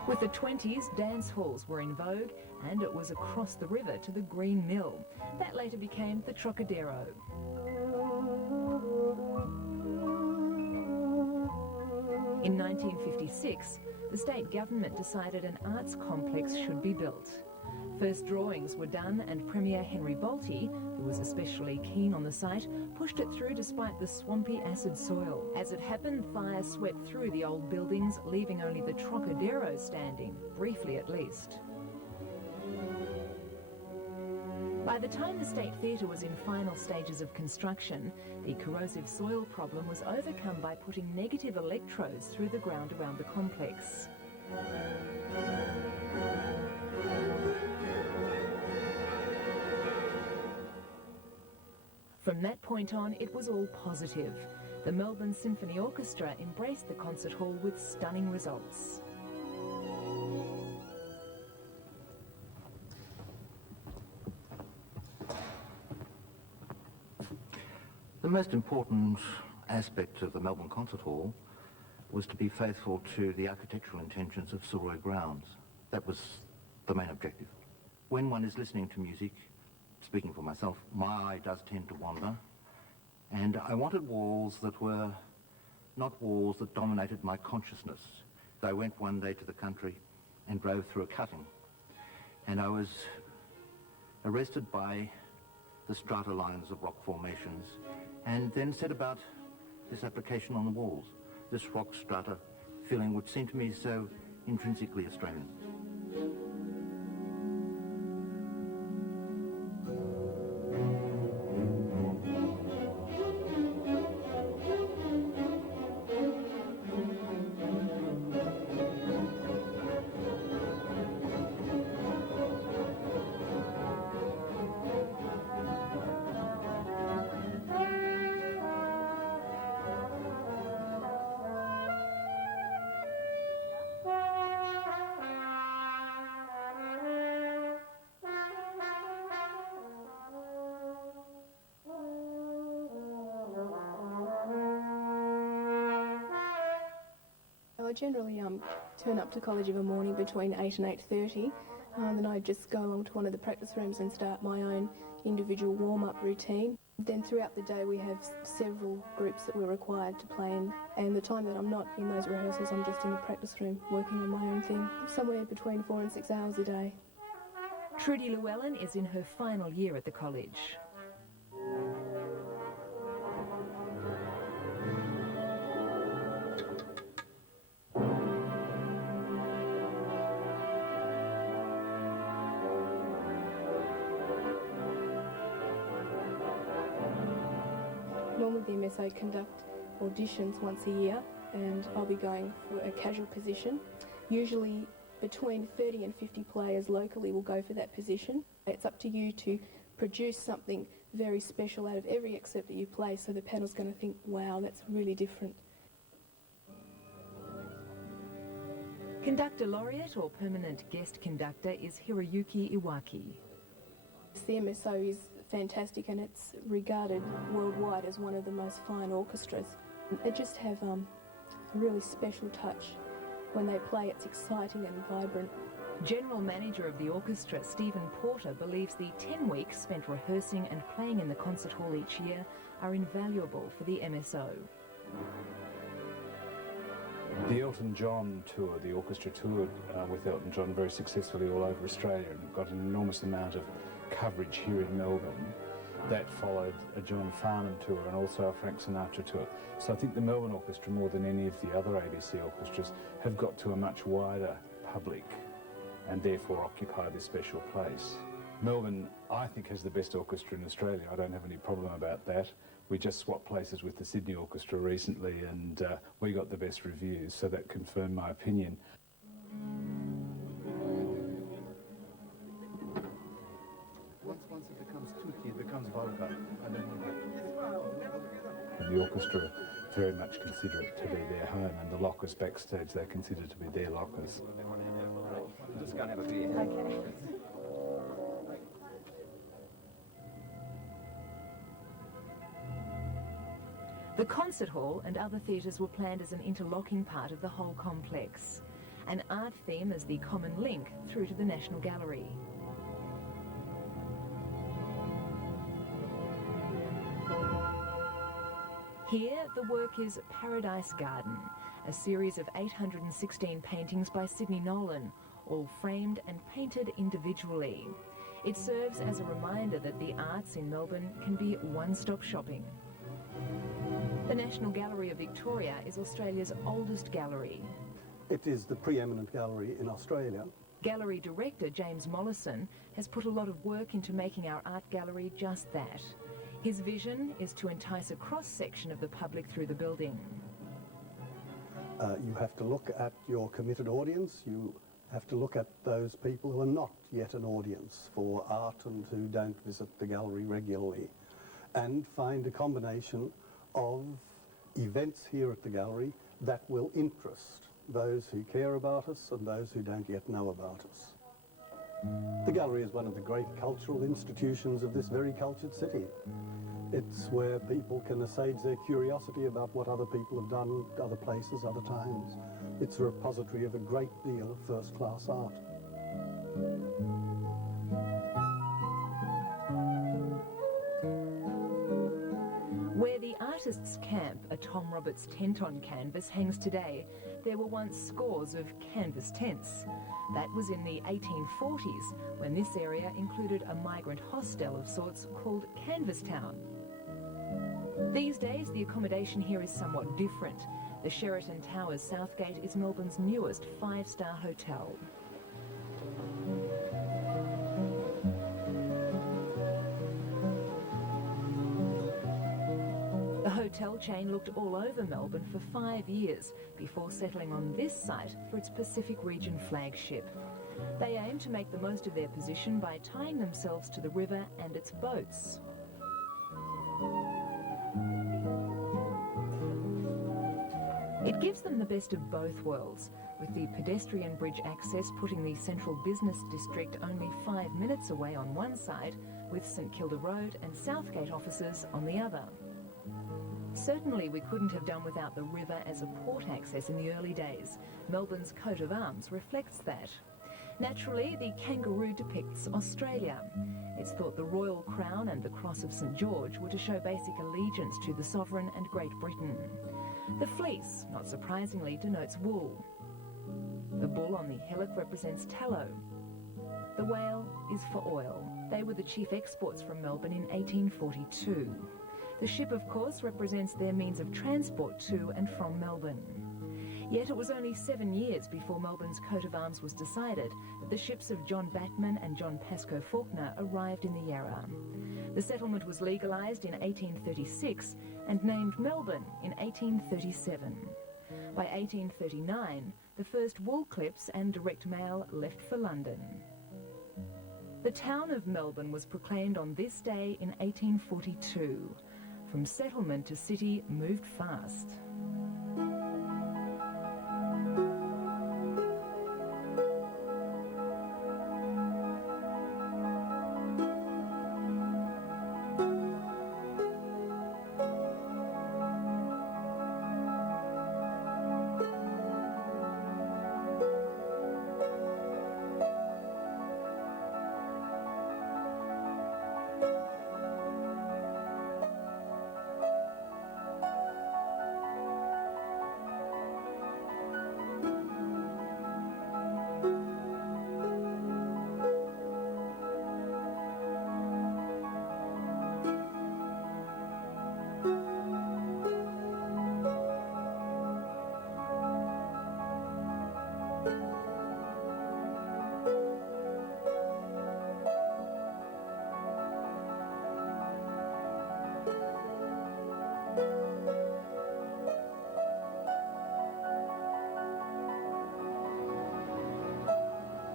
With the 20s, dance halls were in vogue, and it was across the river to the Green Mill. That later became the Trocadero. In 1956, the state government decided an arts complex should be built. First drawings were done and Premier Henry Bolte, who was especially keen on the site, pushed it through despite the swampy acid soil. As it happened, fire swept through the old buildings, leaving only the Trocadero standing, briefly at least. By the time the State Theatre was in final stages of construction, the corrosive soil problem was overcome by putting negative electrodes through the ground around the complex. From that point on, it was all positive. The Melbourne Symphony Orchestra embraced the concert hall with stunning results. The most important aspect of the Melbourne Concert Hall was to be faithful to the architectural intentions of Silroy Grounds. That was the main objective. When one is listening to music, speaking for myself, my eye does tend to wander, and I wanted walls that were not walls that dominated my consciousness. I went one day to the country and drove through a cutting, and I was arrested by the strata lines of rock formations, and then set about this application on the walls, this rock strata feeling which seemed to me so intrinsically Australian. I generally turn up to college of a morning between 8 and 8:30, and I just go along to one of the practice rooms and start my own individual warm-up routine. Then throughout the day we have several groups that we're required to play in, and the time that I'm not in those rehearsals I'm just in the practice room working on my own thing, somewhere between 4 and 6 hours a day. Trudy Llewellyn is in her final year at the college. Normally the MSO conduct auditions once a year, and I'll be going for a casual position. Usually between 30 and 50 players locally will go for that position. It's up to you to produce something very special out of every excerpt that you play, so the panel's going to think, wow, that's really different. Conductor laureate or permanent guest conductor is Hiroyuki Iwaki. The MSO is fantastic, and it's regarded worldwide as one of the most fine orchestras. They just have a really special touch. When they play, it's exciting and vibrant. General Manager of the orchestra, Stephen Porter, believes the 10 weeks spent rehearsing and playing in the concert hall each year are invaluable for the MSO. The Elton John tour, the orchestra toured with Elton John very successfully all over Australia and got an enormous amount of coverage here in Melbourne. That followed a John Farnham tour and also a Frank Sinatra tour. So I think the Melbourne Orchestra, more than any of the other ABC orchestras, have got to a much wider public and therefore occupy this special place. Melbourne, I think, has the best orchestra in Australia. I don't have any problem about that. We just swapped places with the Sydney Orchestra recently, and we got the best reviews, so that confirmed my opinion. Once it becomes tutti, it becomes vodka. The orchestra very much consider it to be their home, and the lockers backstage they consider to be their lockers. I'm just going to have a beer. Okay. The concert hall and other theatres were planned as an interlocking part of the whole complex, an art theme as the common link through to the National Gallery. Here, the work is Paradise Garden, a series of 816 paintings by Sidney Nolan, all framed and painted individually. It serves as a reminder that the arts in Melbourne can be one-stop shopping. The National Gallery of Victoria is Australia's oldest gallery. It is the preeminent gallery in Australia. Gallery director James Mollison has put a lot of work into making our art gallery just that. His vision is to entice a cross-section of the public through the building. You have to look at your committed audience. You have to look at those people who are not yet an audience for art and who don't visit the gallery regularly, and find a combination of events here at the gallery that will interest those who care about us and those who don't yet know about us. The gallery is one of the great cultural institutions of this very cultured city. It's where people can assuage their curiosity about what other people have done, other places, other times. It's a repository of a great deal of first-class art. Where the artist's camp, a Tom Roberts tent on canvas, hangs today, there were once scores of canvas tents. That was in the 1840s, when this area included a migrant hostel of sorts called Canvastown. These days, the accommodation here is somewhat different. The Sheraton Towers Southgate is Melbourne's newest five-star hotel. The hotel chain looked all over Melbourne for 5 years before settling on this site for its Pacific region flagship. They aim to make the most of their position by tying themselves to the river and its boats. It gives them the best of both worlds, with the pedestrian bridge access putting the central business district only 5 minutes away on one side, with St Kilda Road and Southgate offices on the other. Certainly we couldn't have done without the river as a port access in the early days. Melbourne's coat of arms reflects that. Naturally, the kangaroo depicts Australia. It's thought the royal crown and the cross of St George were to show basic allegiance to the sovereign and Great Britain. The fleece, not surprisingly, denotes wool. The bull on the hillock represents tallow. The whale is for oil. They were the chief exports from Melbourne in 1842. The ship, of course, represents their means of transport to and from Melbourne. Yet it was only 7 years before Melbourne's coat of arms was decided that the ships of John Batman and John Pascoe Fawkner arrived in the Yarra. The settlement was legalised in 1836 and named Melbourne in 1837. By 1839, the first wool clips and direct mail left for London. The town of Melbourne was proclaimed on this day in 1842. From settlement to city moved fast.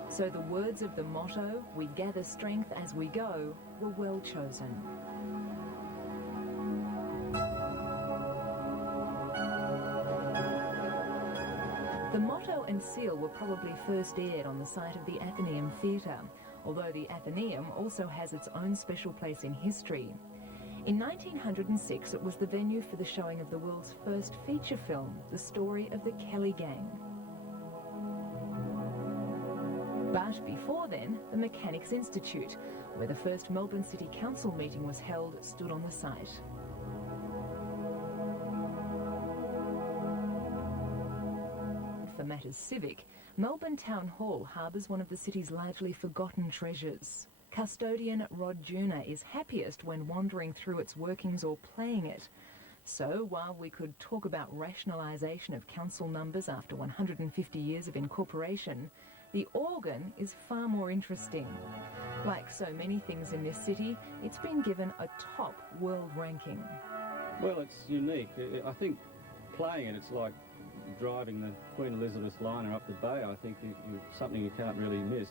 So the words of the motto, "We gather strength as we go," were well chosen. The motto and seal were probably first aired on the site of the Athenaeum Theatre, although the Athenaeum also has its own special place in history. In 1906, it was the venue for the showing of the world's first feature film, The Story of the Kelly Gang. But before then, the Mechanics Institute, where the first Melbourne City Council meeting was held, stood on the site. matters civic, Melbourne Town Hall harbours one of the city's largely forgotten treasures. Custodian Rod Juna is happiest when wandering through its workings or playing it. So, while we could talk about rationalisation of council numbers after 150 years of incorporation, the organ is far more interesting. Like so many things in this city, it's been given a top world ranking. Well, it's unique. I think playing it, it's like driving the Queen Elizabeth liner up the bay. I think something you can't really miss.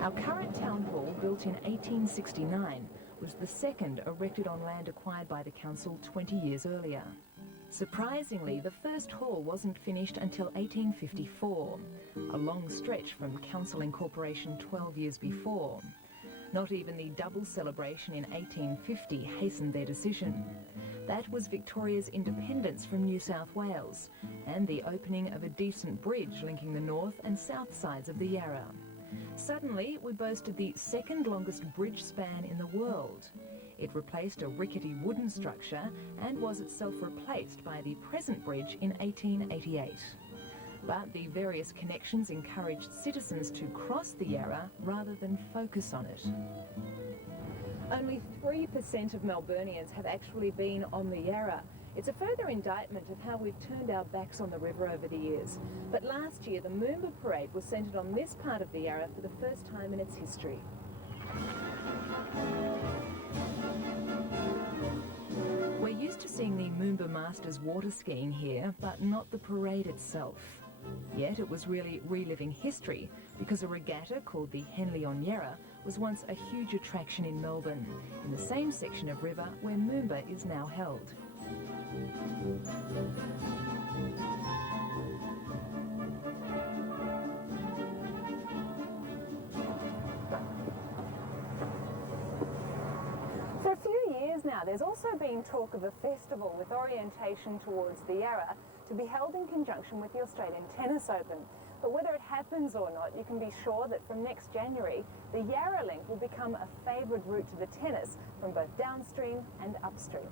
Our current town hall, built in 1869, was the second erected on land acquired by the council 20 years earlier. Surprisingly, the first hall wasn't finished until 1854, a long stretch from council incorporation 12 years before. Not even the double celebration in 1850 hastened their decision. That was Victoria's independence from New South Wales and the opening of a decent bridge linking the north and south sides of the Yarra. Suddenly, we boasted the second longest bridge span in the world. It replaced a rickety wooden structure and was itself replaced by the present bridge in 1888. But the various connections encouraged citizens to cross the Yarra rather than focus on it. Only 3% of Melburnians have actually been on the Yarra. It's a further indictment of how we've turned our backs on the river over the years. But last year, the Moomba Parade was centred on this part of the Yarra for the first time in its history. We're used to seeing the Moomba Masters water skiing here, but not the parade itself. Yet it was really reliving history, because a regatta called the Henley on Yarra was once a huge attraction in Melbourne, in the same section of river where Moomba is now held. For a few years now, there's also been talk of a festival with orientation towards the Yarra to be held in conjunction with the Australian Tennis Open. But whether it happens or not, you can be sure that from next January, the Yarra Link will become a favoured route to the tennis from both downstream and upstream.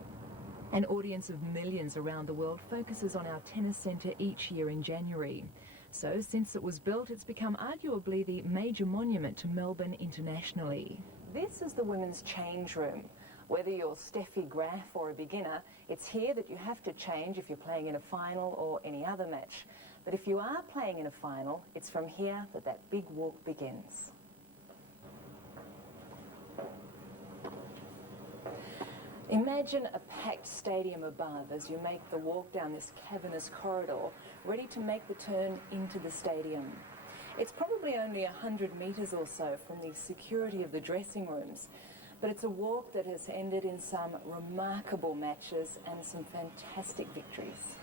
An audience of millions around the world focuses on our tennis centre each year in January. So since it was built, it's become arguably the major monument to Melbourne internationally. This is the women's change room. Whether you're Steffi Graf or a beginner, it's here that you have to change if you're playing in a final or any other match. But if you are playing in a final, it's from here that that big walk begins. Imagine a packed stadium above as you make the walk down this cavernous corridor, ready to make the turn into the stadium. It's probably only 100 metres or so from the security of the dressing rooms, but it's a walk that has ended in some remarkable matches and some fantastic victories.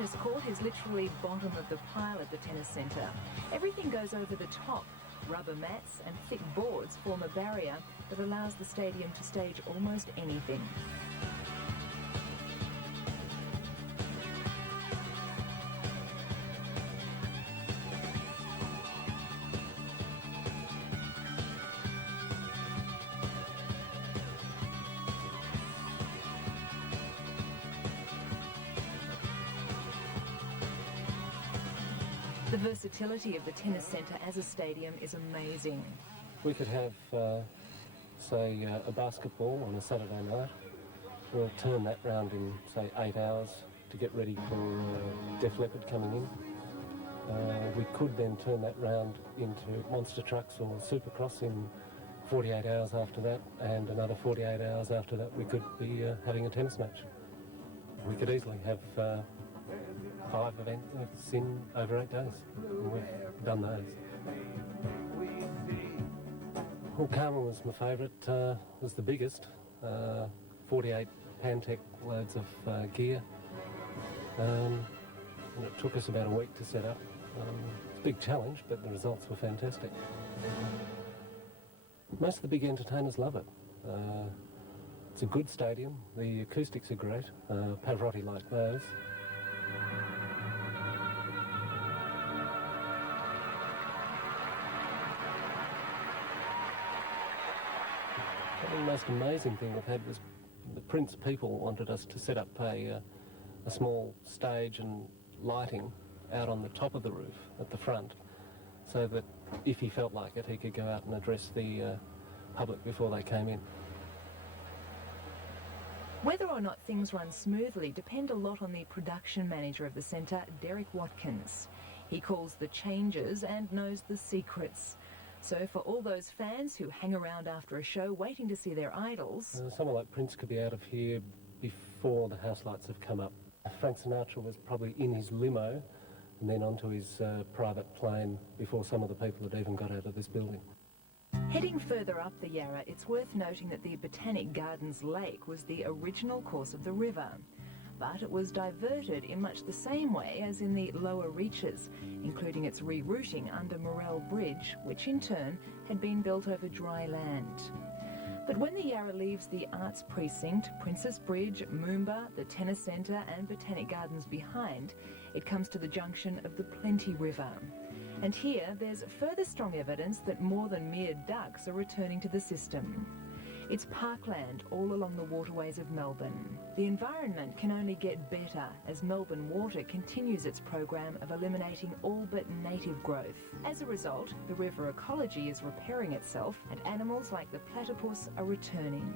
tennis court is literally bottom of the pile at the tennis centre. Everything goes over the top. Rubber mats and thick boards form a barrier that allows the stadium to stage almost anything. The versatility of the tennis centre as a stadium is amazing. We could have, say, a basketball on a Saturday night. We'll turn that round in, say, 8 hours to get ready for Def Leppard coming in. We could then turn that round into monster trucks or supercross in 48 hours after that, and another 48 hours after that we could be having a tennis match. We could easily have 5 events in over 8 days, and we've done those. Well, Carmel was my favourite, was the biggest, 48 Pantech loads of gear, and it took us about a week to set up. It's a big challenge, but the results were fantastic. Most of the big entertainers love it. It's a good stadium, the acoustics are great, Pavarotti like those. The most amazing thing we've had was the Prince people wanted us to set up a small stage and lighting out on the top of the roof at the front, so that if he felt like it, he could go out and address the public before they came in. Whether or not things run smoothly depend a lot on the production manager of the centre, Derek Watkins. He calls the changes and knows the secrets. So for all those fans who hang around after a show waiting to see their idols... Someone like Prince could be out of here before the house lights have come up. Frank Sinatra was probably in his limo and then onto his private plane before some of the people had even got out of this building. Heading further up the Yarra, it's worth noting that the Botanic Gardens Lake was the original course of the river. But it was diverted in much the same way as in the lower reaches, including its rerouting under Morell Bridge, which in turn had been built over dry land. But when the Yarra leaves the Arts Precinct, Princess Bridge, Moomba, the Tennis Centre and Botanic Gardens behind, it comes to the junction of the Plenty River. And here there's further strong evidence that more than mere ducks are returning to the system. It's parkland all along the waterways of Melbourne. The environment can only get better as Melbourne Water continues its program of eliminating all but native growth. As a result, the river ecology is repairing itself and animals like the platypus are returning.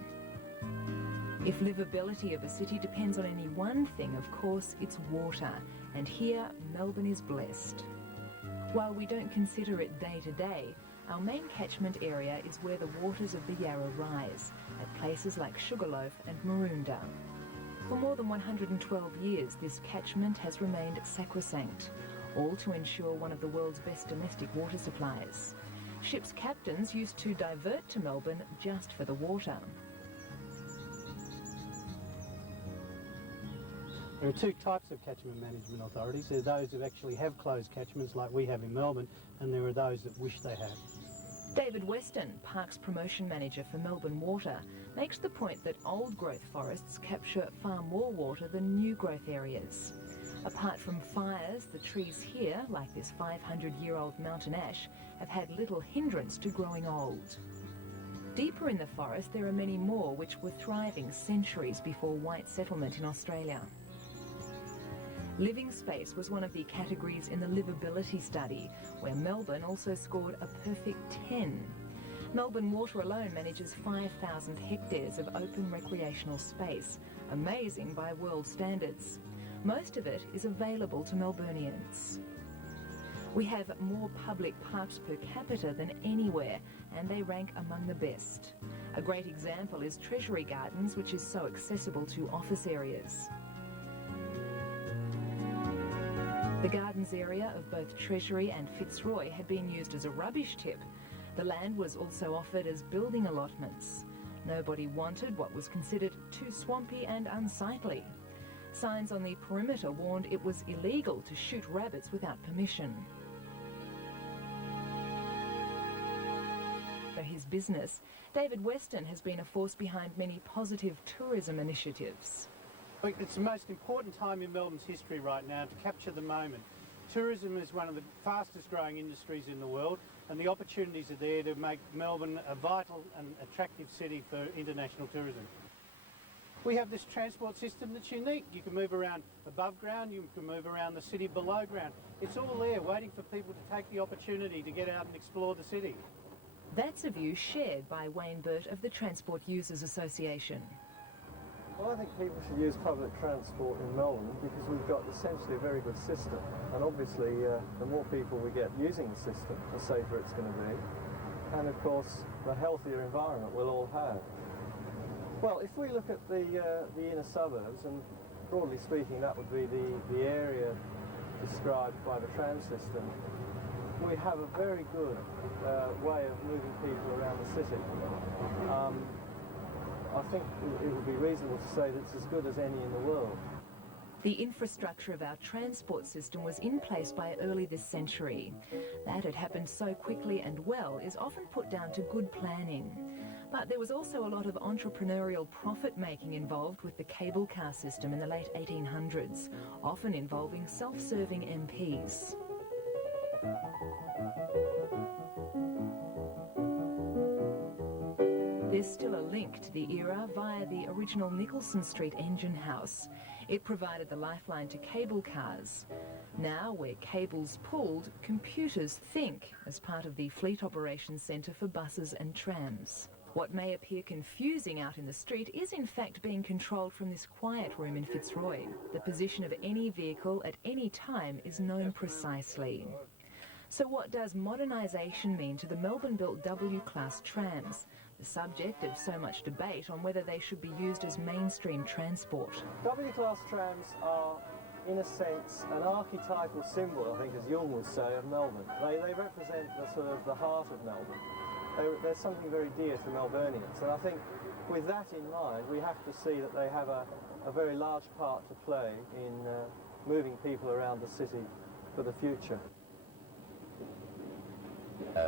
If livability of a city depends on any one thing, of course, it's water, and here Melbourne is blessed. While we don't consider it day to day, our main catchment area is where the waters of the Yarra rise, at places like Sugarloaf and Maroondah. For more than 112 years, this catchment has remained sacrosanct, all to ensure one of the world's best domestic water supplies. Ships' captains used to divert to Melbourne just for the water. There are 2 types of catchment management authorities. There are those who actually have closed catchments like we have in Melbourne, and there are those that wish they had. David Weston, Parks Promotion Manager for Melbourne Water, makes the point that old growth forests capture far more water than new growth areas. Apart from fires, the trees here, like this 500-year-old mountain ash, have had little hindrance to growing old. Deeper in the forest there are many more which were thriving centuries before white settlement in Australia. Living space was one of the categories in the livability study, where Melbourne also scored a perfect 10. Melbourne Water alone manages 5,000 hectares of open recreational space, amazing by world standards. Most of it is available to Melburnians. We have more public parks per capita than anywhere, and they rank among the best. A great example is Treasury Gardens, which is so accessible to office areas. The gardens area of both Treasury and Fitzroy had been used as a rubbish tip. The land was also offered as building allotments. Nobody wanted what was considered too swampy and unsightly. Signs on the perimeter warned it was illegal to shoot rabbits without permission. For his business, David Weston has been a force behind many positive tourism initiatives. It's the most important time in Melbourne's history right now to capture the moment. Tourism is one of the fastest growing industries in the world, and the opportunities are there to make Melbourne a vital and attractive city for international tourism. We have this transport system that's unique. You can move around above ground, you can move around the city below ground. It's all there waiting for people to take the opportunity to get out and explore the city. That's a view shared by Wayne Burt of the Transport Users Association. Well, I think people should use public transport in Melbourne because we've got essentially a very good system. And obviously, the more people we get using the system, the safer it's going to be. And of course, the healthier environment we'll all have. Well, if we look at the inner suburbs, and broadly speaking, that would be the area described by the tram system, we have a very good way of moving people around the city. I think it would be reasonable to say that it's as good as any in the world. The infrastructure of our transport system was in place by early this century. That had happened so quickly and well is often put down to good planning. But there was also a lot of entrepreneurial profit-making involved with the cable car system in the late 1800s, often involving self-serving MPs. There's still a link to the era via the original Nicholson Street engine house. It provided the lifeline to cable cars. Now, where cables pulled, computers think as part of the Fleet Operations Centre for buses and trams. What may appear confusing out in the street is in fact being controlled from this quiet room in Fitzroy. The position of any vehicle at any time is known precisely. So what does modernisation mean to the Melbourne-built W-class trams? The subject of so much debate on whether they should be used as mainstream transport. W-class trams are, in a sense, an archetypal symbol, I think, as Jung would say, of Melbourne. They represent the sort of the heart of Melbourne. They're something very dear to Melburnians, and I think with that in mind, we have to see that they have a very large part to play in moving people around the city for the future.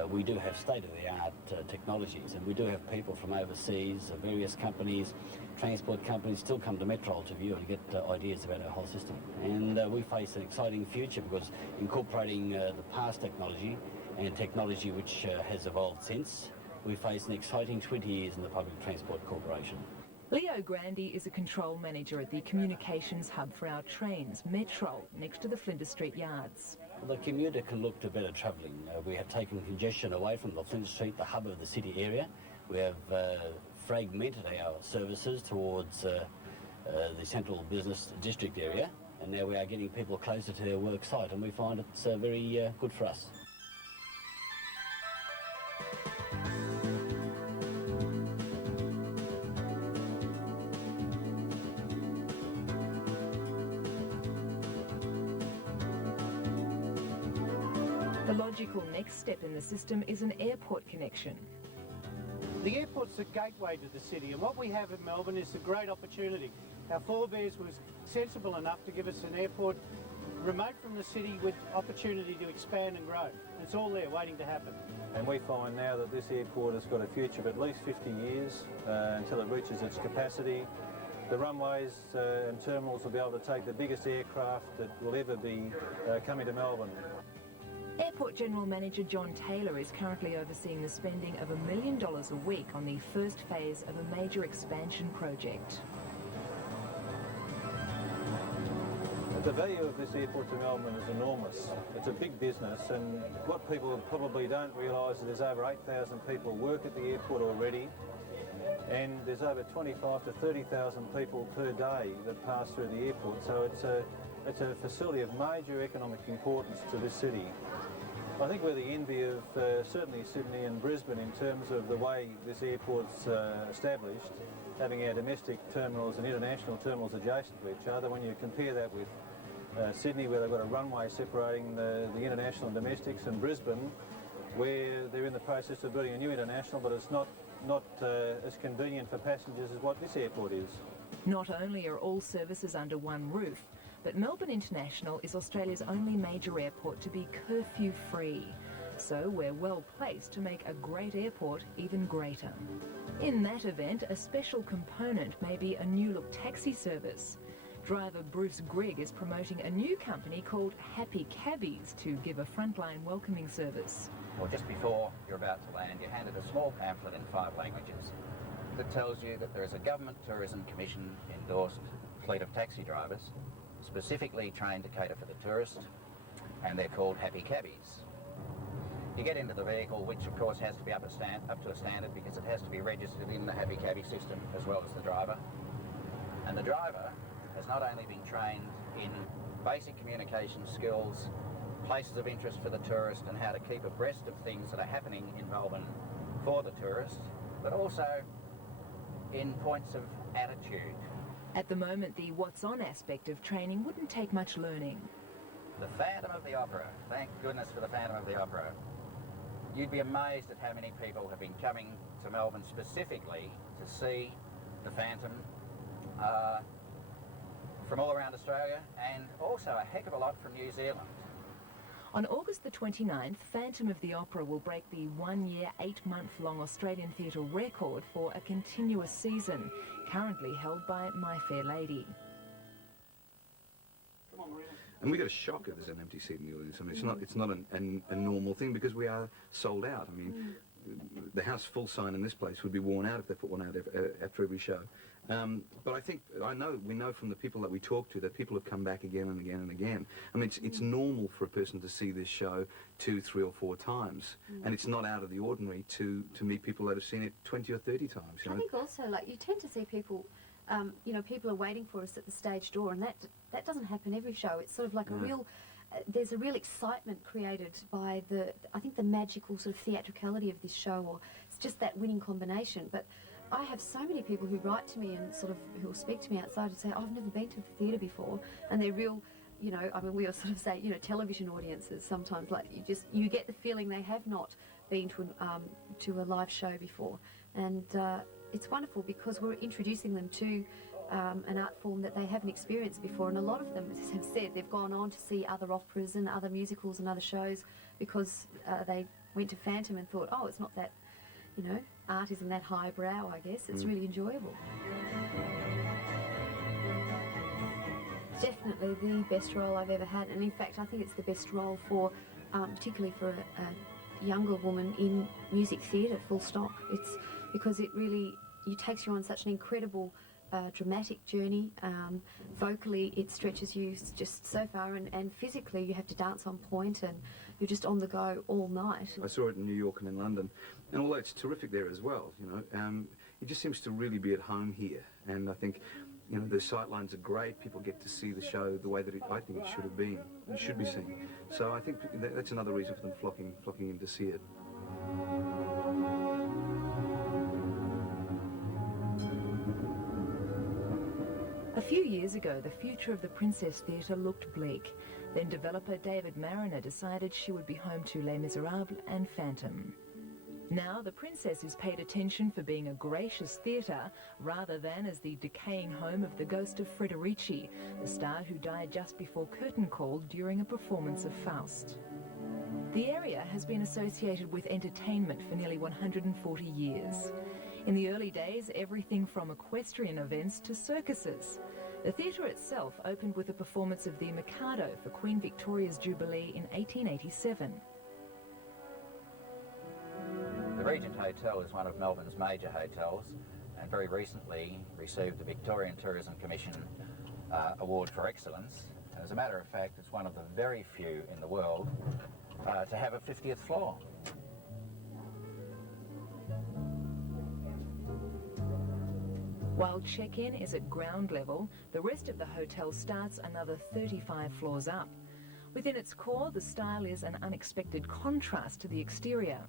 We do have state-of-the-art technologies, and we do have people from overseas, various companies, transport companies still come to Metrol to view and get ideas about our whole system. And we face an exciting future because incorporating the past technology and technology which has evolved since, we face an exciting 20 years in the Public Transport Corporation. Leo Grandi is a control manager at the communications hub for our trains, Metrol, next to the Flinders Street yards. The commuter can look to better travelling. We have taken congestion away from the Flinders Street, the hub of the city area. We have fragmented our services towards the central business district area, and now we are getting people closer to their work site, and we find it's very good for us. The logical next step in the system is an airport connection. The airport's a gateway to the city, and what we have in Melbourne is a great opportunity. Our forebears was sensible enough to give us an airport remote from the city with opportunity to expand and grow. It's all there waiting to happen. And we find now that this airport has got a future of at least 50 years until it reaches its capacity. The runways and terminals will be able to take the biggest aircraft that will ever be coming to Melbourne. Airport General Manager John Taylor is currently overseeing the spending of $1 million a week on the first phase of a major expansion project. The value of this airport to Melbourne is enormous. It's a big business, and what people probably don't realise is there's over 8,000 people work at the airport already, and there's over 25 to 30,000 people per day that pass through the airport, so it's a facility of major economic importance to this city. I think we're the envy of certainly Sydney and Brisbane in terms of the way this airport's established, having our domestic terminals and international terminals adjacent to each other. When you compare that with Sydney, where they've got a runway separating the international and domestics, and Brisbane, where they're in the process of building a new international, but it's not as convenient for passengers as what this airport is. Not only are all services under one roof, but Melbourne International is Australia's only major airport to be curfew-free. So we're well placed to make a great airport even greater. In that event, a special component may be a new-look taxi service. Driver Bruce Grigg is promoting a new company called Happy Cabbies to give a frontline welcoming service. Well, just before you're about to land, you're handed a small pamphlet in 5 languages that tells you that there is a Government Tourism Commission endorsed fleet of taxi drivers specifically trained to cater for the tourist, and they're called Happy Cabbies. You get into the vehicle, which of course has to be up to a standard because it has to be registered in the Happy Cabbie system as well as the driver. And the driver has not only been trained in basic communication skills, places of interest for the tourist and how to keep abreast of things that are happening in Melbourne for the tourist, but also in points of attitude. At the moment, the what's-on aspect of training wouldn't take much learning. The Phantom of the Opera. Thank goodness for the Phantom of the Opera. You'd be amazed at how many people have been coming to Melbourne specifically to see the Phantom from all around Australia, and also a heck of a lot from New Zealand. On August the 29th, Phantom of the Opera will break the 1-year, 8-month-long Australian theatre record for a continuous season, currently held by My Fair Lady. And we get a shock if there's an empty seat in the audience. I mean, it's not a normal thing because we are sold out. I mean, the house full sign in this place would be worn out if they put one out after every show. But we know from the people that we talk to that people have come back again and again and again. I mean, it's normal for a person to see this show 2, 3 or 4 times, and it's not out of the ordinary to meet people that have seen it 20 or 30 times. You know? I think also, like, you tend to see people, you know, people are waiting for us at the stage door, and that doesn't happen every show. It's sort of like a real, there's a real excitement created by I think the magical sort of theatricality of this show, or it's just that winning combination. But I have so many people who write to me and sort of who will speak to me outside and say, oh, I've never been to the theatre before, and they're real, you know, I mean, we all sort of say, you know, television audiences sometimes, like you get the feeling they have not been to a live show before, and it's wonderful because we're introducing them to an art form that they haven't experienced before, and a lot of them have said they've gone on to see other operas and other musicals and other shows because they went to Phantom and thought, oh, it's not that, you know, art isn't that highbrow, I guess. It's really enjoyable. Definitely the best role I've ever had, and in fact I think it's the best role for, particularly for a younger woman in music theatre, full stop. It's because it really takes you on such an incredible dramatic journey. Vocally it stretches you just so far, and physically you have to dance on point and you're just on the go all night. I saw it in New York and in London, and although it's terrific there as well, you know, it just seems to really be at home here, and I think, you know, the sightlines are great. People get to see the show the way that I think it should have been, it should be seen. So I think that's another reason for them flocking in to see it. A few years ago, the future of the Princess Theatre looked bleak. Then developer David Mariner decided she would be home to Les Miserables and Phantom. Now the Princess is paid attention for being a gracious theatre rather than as the decaying home of the ghost of Frederici, the star who died just before curtain call during a performance of Faust. The area has been associated with entertainment for nearly 140 years. In the early days, everything from equestrian events to circuses. The theatre itself opened with a performance of the Mikado for Queen Victoria's Jubilee in 1887. The Regent Hotel is one of Melbourne's major hotels, and very recently received the Victorian Tourism Commission Award for Excellence. And as a matter of fact, it's one of the very few in the world to have a 50th floor. While check-in is at ground level, the rest of the hotel starts another 35 floors up. Within its core, the style is an unexpected contrast to the exterior.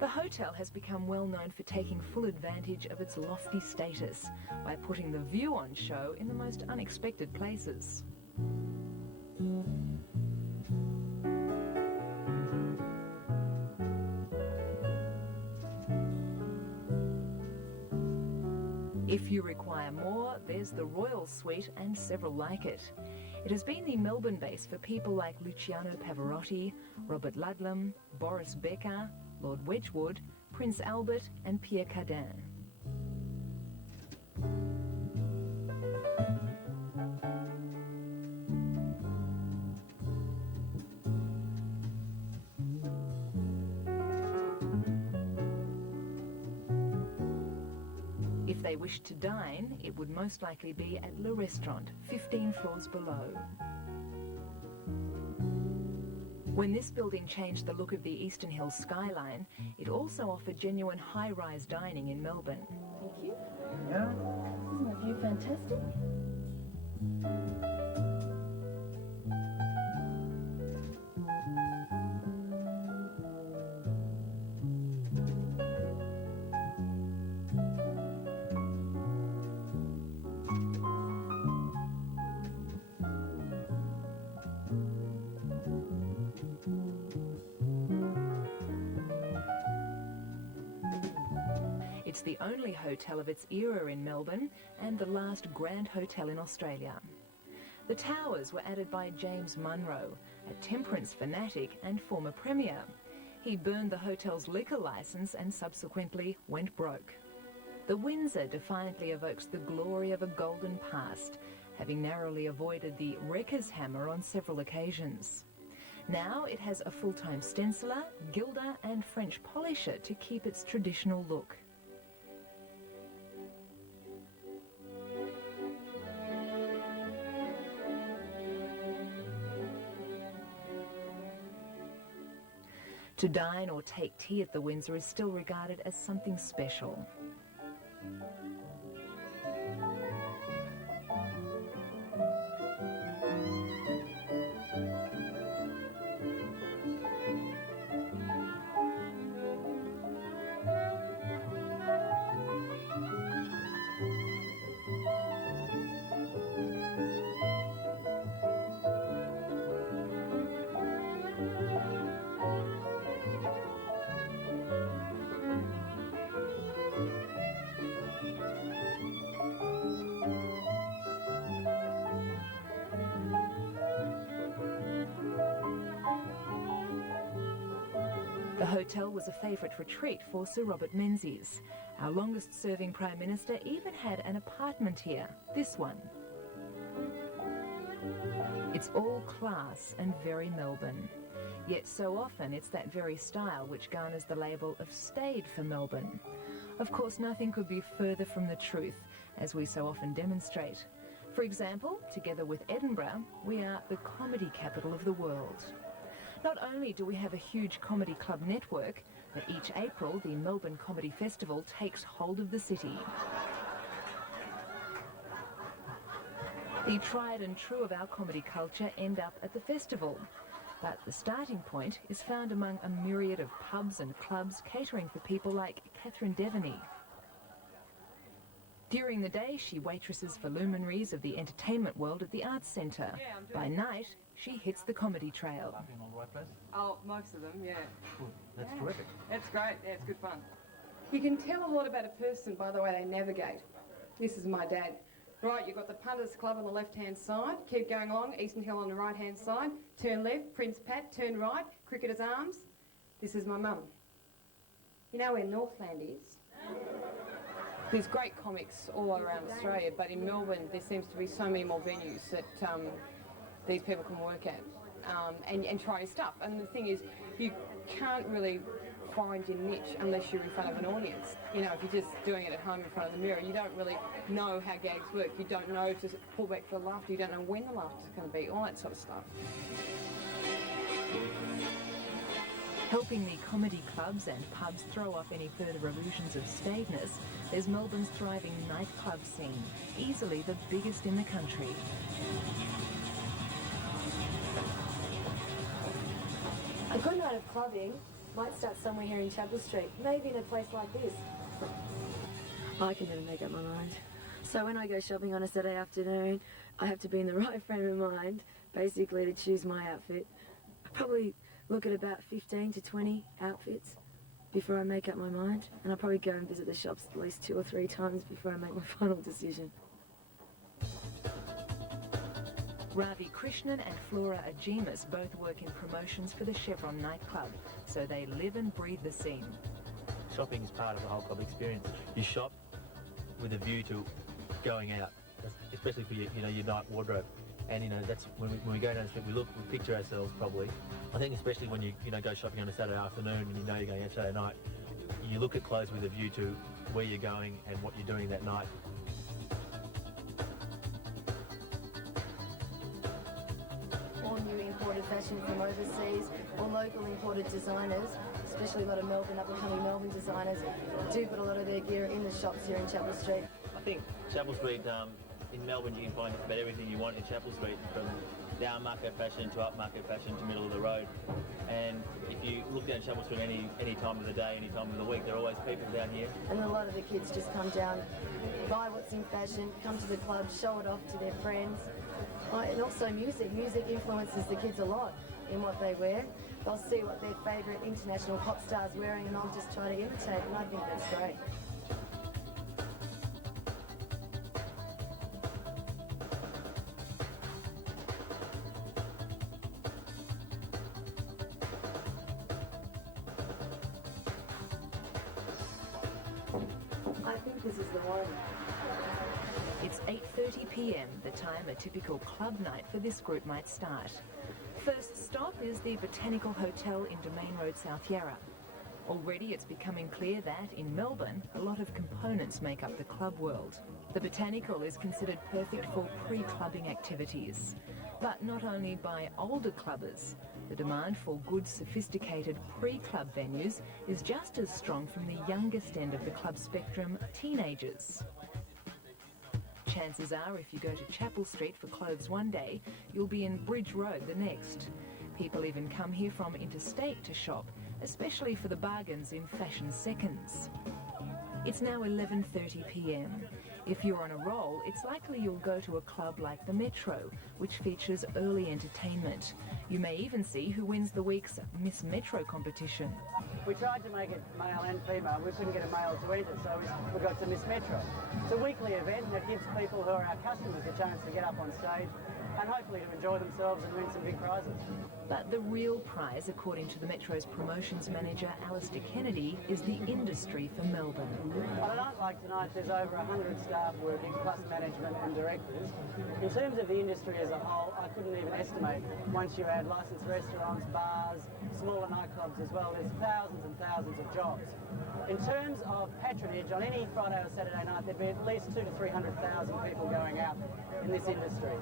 The hotel has become well known for taking full advantage of its lofty status by putting the view on show in the most unexpected places. If you require more, there's the Royal Suite and several like it. It has been the Melbourne base for people like Luciano Pavarotti, Robert Ludlam, Boris Becker, Lord Wedgwood, Prince Albert and Pierre Cardin. If they wished to dine, it would most likely be at Le Restaurant, 15 floors below. When this building changed the look of the Eastern Hills skyline, it also offered genuine high-rise dining in Melbourne. Thank you. Yeah. Isn't my view fantastic? It's the only hotel of its era in Melbourne and the last grand hotel in Australia. The towers were added by James Munro, a temperance fanatic and former premier. He burned the hotel's liquor licence and subsequently went broke. The Windsor defiantly evokes the glory of a golden past, having narrowly avoided the wrecker's hammer on several occasions. Now it has a full-time stenciler, gilder and French polisher to keep its traditional look. To dine or take tea at the Windsor is still regarded as something special. The hotel was a favourite retreat for Sir Robert Menzies. Our longest-serving Prime Minister even had an apartment here, this one. It's all class and very Melbourne. Yet so often it's that very style which garners the label of stayed for Melbourne. Of course, nothing could be further from the truth, as we so often demonstrate. For example, together with Edinburgh, we are the comedy capital of the world. Not only do we have a huge comedy club network, but each April the Melbourne Comedy Festival takes hold of the city. The tried and true of our comedy culture end up at the festival, but the starting point is found among a myriad of pubs and clubs catering for people like Catherine Devaney. During the day, she waitresses for luminaries of the entertainment world at the Arts Centre. By night, she hits the comedy trail. Oh, most of them, yeah. That's terrific. That's great. Yeah, it's good fun. You can tell a lot about a person by the way they navigate. This is my dad. Right, you've got the Punters Club on the left-hand side. Keep going along, Eastern Hill on the right-hand side. Turn left, Prince Pat. Turn right, Cricketer's Arms. This is my mum. You know where Northland is? There's great comics all around Australia, but in Melbourne there seems to be so many more venues that these people can work at and try your stuff. And the thing is, you can't really find your niche unless you're in front of an audience. You know, if you're just doing it at home in front of the mirror, you don't really know how gags work. You don't know to pull back for laughter. You don't know when the laughter's going to be, all that sort of stuff. Helping the comedy clubs and pubs throw off any further illusions of staidness, there's Melbourne's thriving nightclub scene, easily the biggest in the country. A good night of clubbing might start somewhere here in Chapel Street, maybe in a place like this. I can never make up my mind. So when I go shopping on a Saturday afternoon, I have to be in the right frame of mind, basically, to choose my outfit. I probably look at about 15 to 20 outfits. before I make up my mind, and I'll probably go and visit the shops at least 2 or 3 times before I make my final decision. Ravi Krishnan and Flora Ajimas both work in promotions for the Chevron nightclub, so they live and breathe the scene. Shopping is part of the whole club experience. You shop with a view to going out, especially for your night wardrobe. And that's when we go down the street, we picture ourselves probably. I think especially when you go shopping on a Saturday afternoon and you know you're going out Saturday night, you look at clothes with a view to where you're going and what you're doing that night. All new imported fashion from overseas, or local imported designers, especially a lot of Melbourne, up-and-coming Melbourne designers, do put a lot of their gear in the shops here in Chapel Street. I think Chapel Street, in Melbourne, you can find just about everything you want in Chapel Street, from down market fashion to up market fashion to middle of the road. And if you look down Chapel Street any time of the day, any time of the week, there are always people down here. And a lot of the kids just come down, buy what's in fashion, come to the club, show it off to their friends. And also music. Music influences the kids a lot in what they wear. They'll see what their favourite international pop star's wearing and I'll just try to imitate, and I think that's great. I think this is the one. It's 8:30 p.m, the time a typical club night for this group might start. First stop is the Botanical Hotel in Domain Road, South Yarra. Already it's becoming clear that, in Melbourne, a lot of components make up the club world. The Botanical is considered perfect for pre-clubbing activities. But not only by older clubbers. The demand for good, sophisticated pre-club venues is just as strong from the youngest end of the club spectrum, teenagers. Chances are, if you go to Chapel Street for clothes one day, you'll be in Bridge Road the next. People even come here from interstate to shop, especially for the bargains in fashion seconds. It's now 11:30 p.m. If you're on a roll, it's likely you'll go to a club like the Metro, which features early entertainment. You may even see who wins the week's Miss Metro competition. We tried to make it male and female. We couldn't get a male to enter, so we got to Miss Metro. It's a weekly event that gives people who are our customers a chance to get up on stage and hopefully to enjoy themselves and win some big prizes. But the real prize, according to the Metro's promotions manager, Alistair Kennedy, is the industry for Melbourne. On a night like tonight, there's over 100 staff working, plus management and directors. In terms of the industry as a whole, I couldn't even estimate. Once you add licensed restaurants, bars, smaller nightclubs as well, there's thousands and thousands of jobs. In terms of patronage, on any Friday or Saturday night, there'd be at least 200,000 to 300,000 people going out in this industry.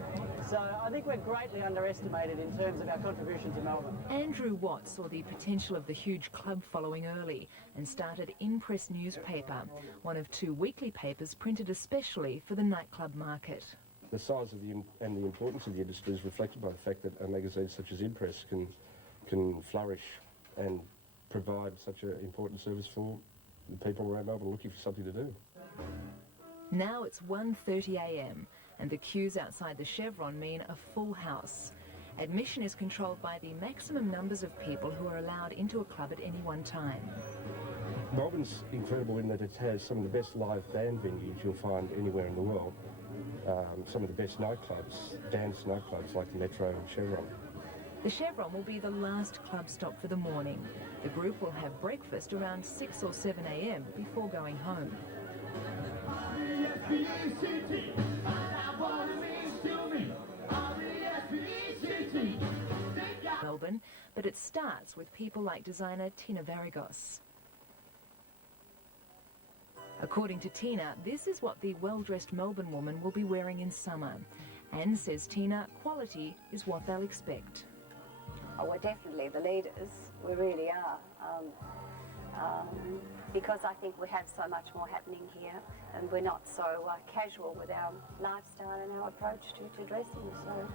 So I think we're greatly underestimated in terms of our contribution to Melbourne. Andrew Watt saw the potential of the huge club following early and started Impress newspaper, one of 2 weekly papers printed especially for the nightclub market. The size of and the importance of the industry is reflected by the fact that a magazine such as Impress can flourish and provide such an important service for the people around Melbourne looking for something to do. Now it's 1:30 a.m. and the queues outside the Chevron mean a full house. Admission is controlled by the maximum numbers of people who are allowed into a club at any one time. Melbourne's incredible in that it has some of the best live band venues you'll find anywhere in the world. Some of the best nightclubs, dance nightclubs like the Metro and Chevron. The Chevron will be the last club stop for the morning. The group will have breakfast around 6 or 7 a.m. before going home. Melbourne, but it starts with people like designer Tina Varigos. According to Tina, this is what the well-dressed Melbourne woman will be wearing in summer. And, says Tina, quality is what they'll expect. Oh, we're definitely the leaders. We really are. Because I think we have so much more happening here, and we're not so casual with our lifestyle and our approach to dressing. So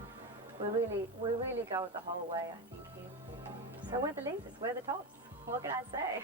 we really go the whole way, I think, here. So we're the leaders. We're the tops. What can I say?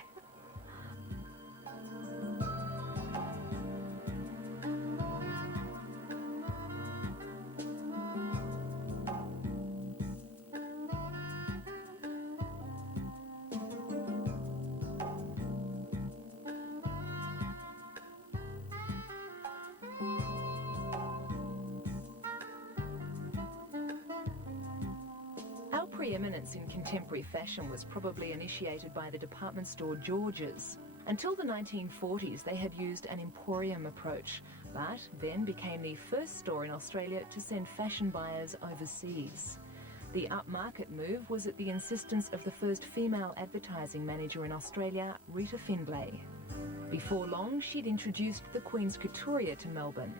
preeminence in contemporary fashion was probably initiated by the department store George's. Until the 1940s, they had used an emporium approach, but then became the first store in Australia to send fashion buyers overseas. The upmarket move was at the insistence of the first female advertising manager in Australia, Rita Findlay. Before long, she'd introduced the Queen's Couturier to Melbourne.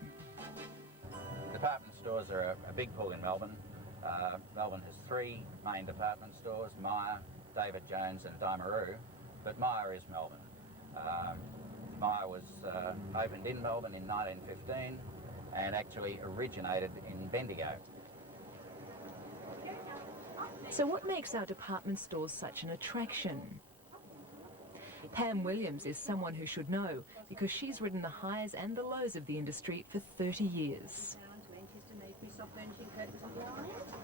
Department stores are a big pull in Melbourne. Melbourne has 3 main department stores, Myer, David Jones and Dymaroo, but Myer is Melbourne. Myer was opened in Melbourne in 1915 and actually originated in Bendigo. So what makes our department stores such an attraction? Pam Williams is someone who should know because she's ridden the highs and the lows of the industry for 30 years.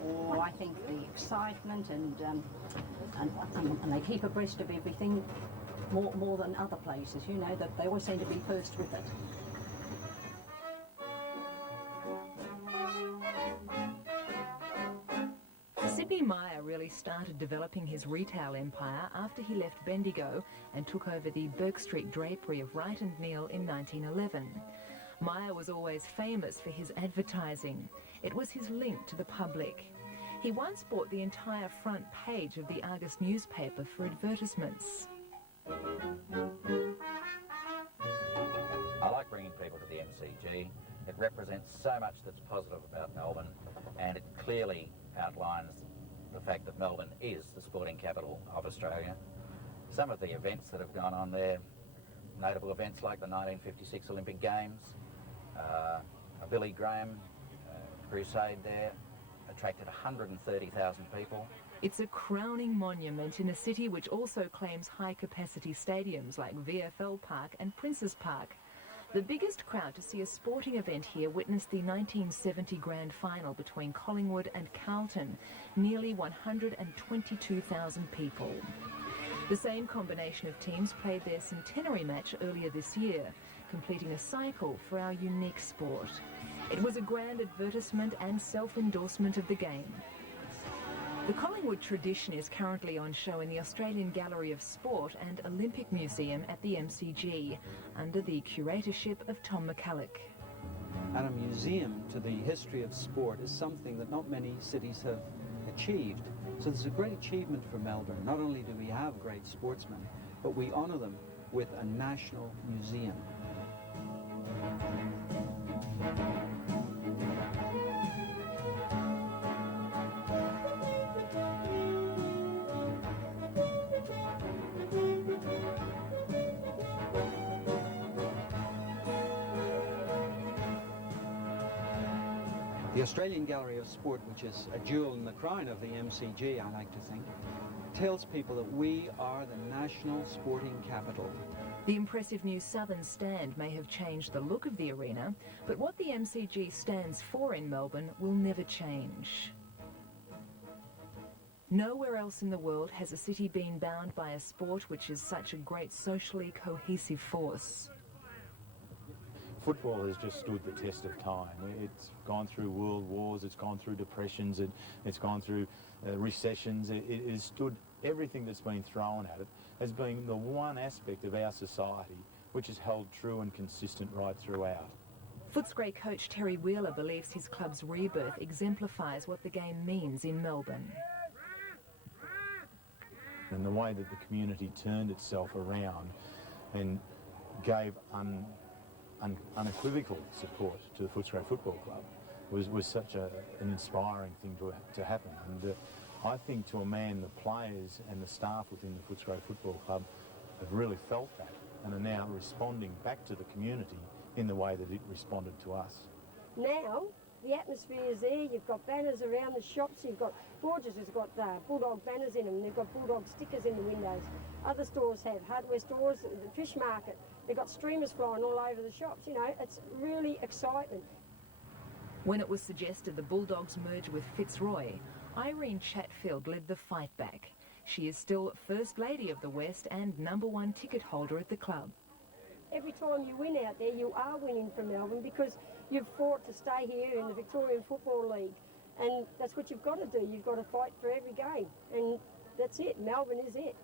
Oh, I think the excitement and they keep abreast of everything more than other places, you know, that they always seem to be first with it. Sidney Myer really started developing his retail empire after he left Bendigo and took over the Burke Street drapery of Wright and Neal in 1911. Myer was always famous for his advertising. It was his link to the public. He once bought the entire front page of the Argus newspaper for advertisements. I like bringing people to the MCG. It represents so much that's positive about Melbourne, and it clearly outlines the fact that Melbourne is the sporting capital of Australia. Some of the events that have gone on there, notable events like the 1956 Olympic Games, a Billy Graham crusade there, attracted 130,000 people. It's a crowning monument in a city which also claims high-capacity stadiums like VFL Park and Princes Park. The biggest crowd to see a sporting event here witnessed the 1970 Grand Final between Collingwood and Carlton, nearly 122,000 people. The same combination of teams played their centenary match earlier this year, completing a cycle for our unique sport. It was a grand advertisement and self-endorsement of the game. The Collingwood tradition is currently on show in the Australian Gallery of Sport and Olympic Museum at the MCG, under the curatorship of Tom McCulloch. And a museum to the history of sport is something that not many cities have achieved. So there's a great achievement for Melbourne. Not only do we have great sportsmen, but we honour them with a national museum. The Australian Gallery of Sport, which is a jewel in the crown of the MCG, I like to think, tells people that we are the national sporting capital. The impressive new southern stand may have changed the look of the arena, but what the MCG stands for in Melbourne will never change. Nowhere else in the world has a city been bound by a sport which is such a great socially cohesive force. Football has just stood the test of time. It's gone through world wars, it's gone through depressions, it's gone through recessions. It has stood everything that's been thrown at it as being the one aspect of our society which has held true and consistent right throughout. Footscray coach Terry Wheeler believes his club's rebirth exemplifies what the game means in Melbourne. And the way that the community turned itself around and gave unequivocal support to the Footscray Football Club was such an inspiring thing to happen. And I think to a man, the players and the staff within the Footscray Football Club have really felt that and are now responding back to the community in the way that it responded to us. Now, the atmosphere is there, you've got banners around the shops, you've got Borges has got Bulldog banners in them, they've got Bulldog stickers in the windows. Other stores have, hardware stores, the fish market, they've got streamers flying all over the shops, you know, it's really excitement. When it was suggested the Bulldogs merge with Fitzroy, Irene Chatfield led the fight back. She is still First Lady of the West and #1 ticket holder at the club. Every time you win out there, you are winning for Melbourne because you've fought to stay here in the Victorian Football League. And that's what you've got to do. You've got to fight for every game. And that's it. Melbourne is it.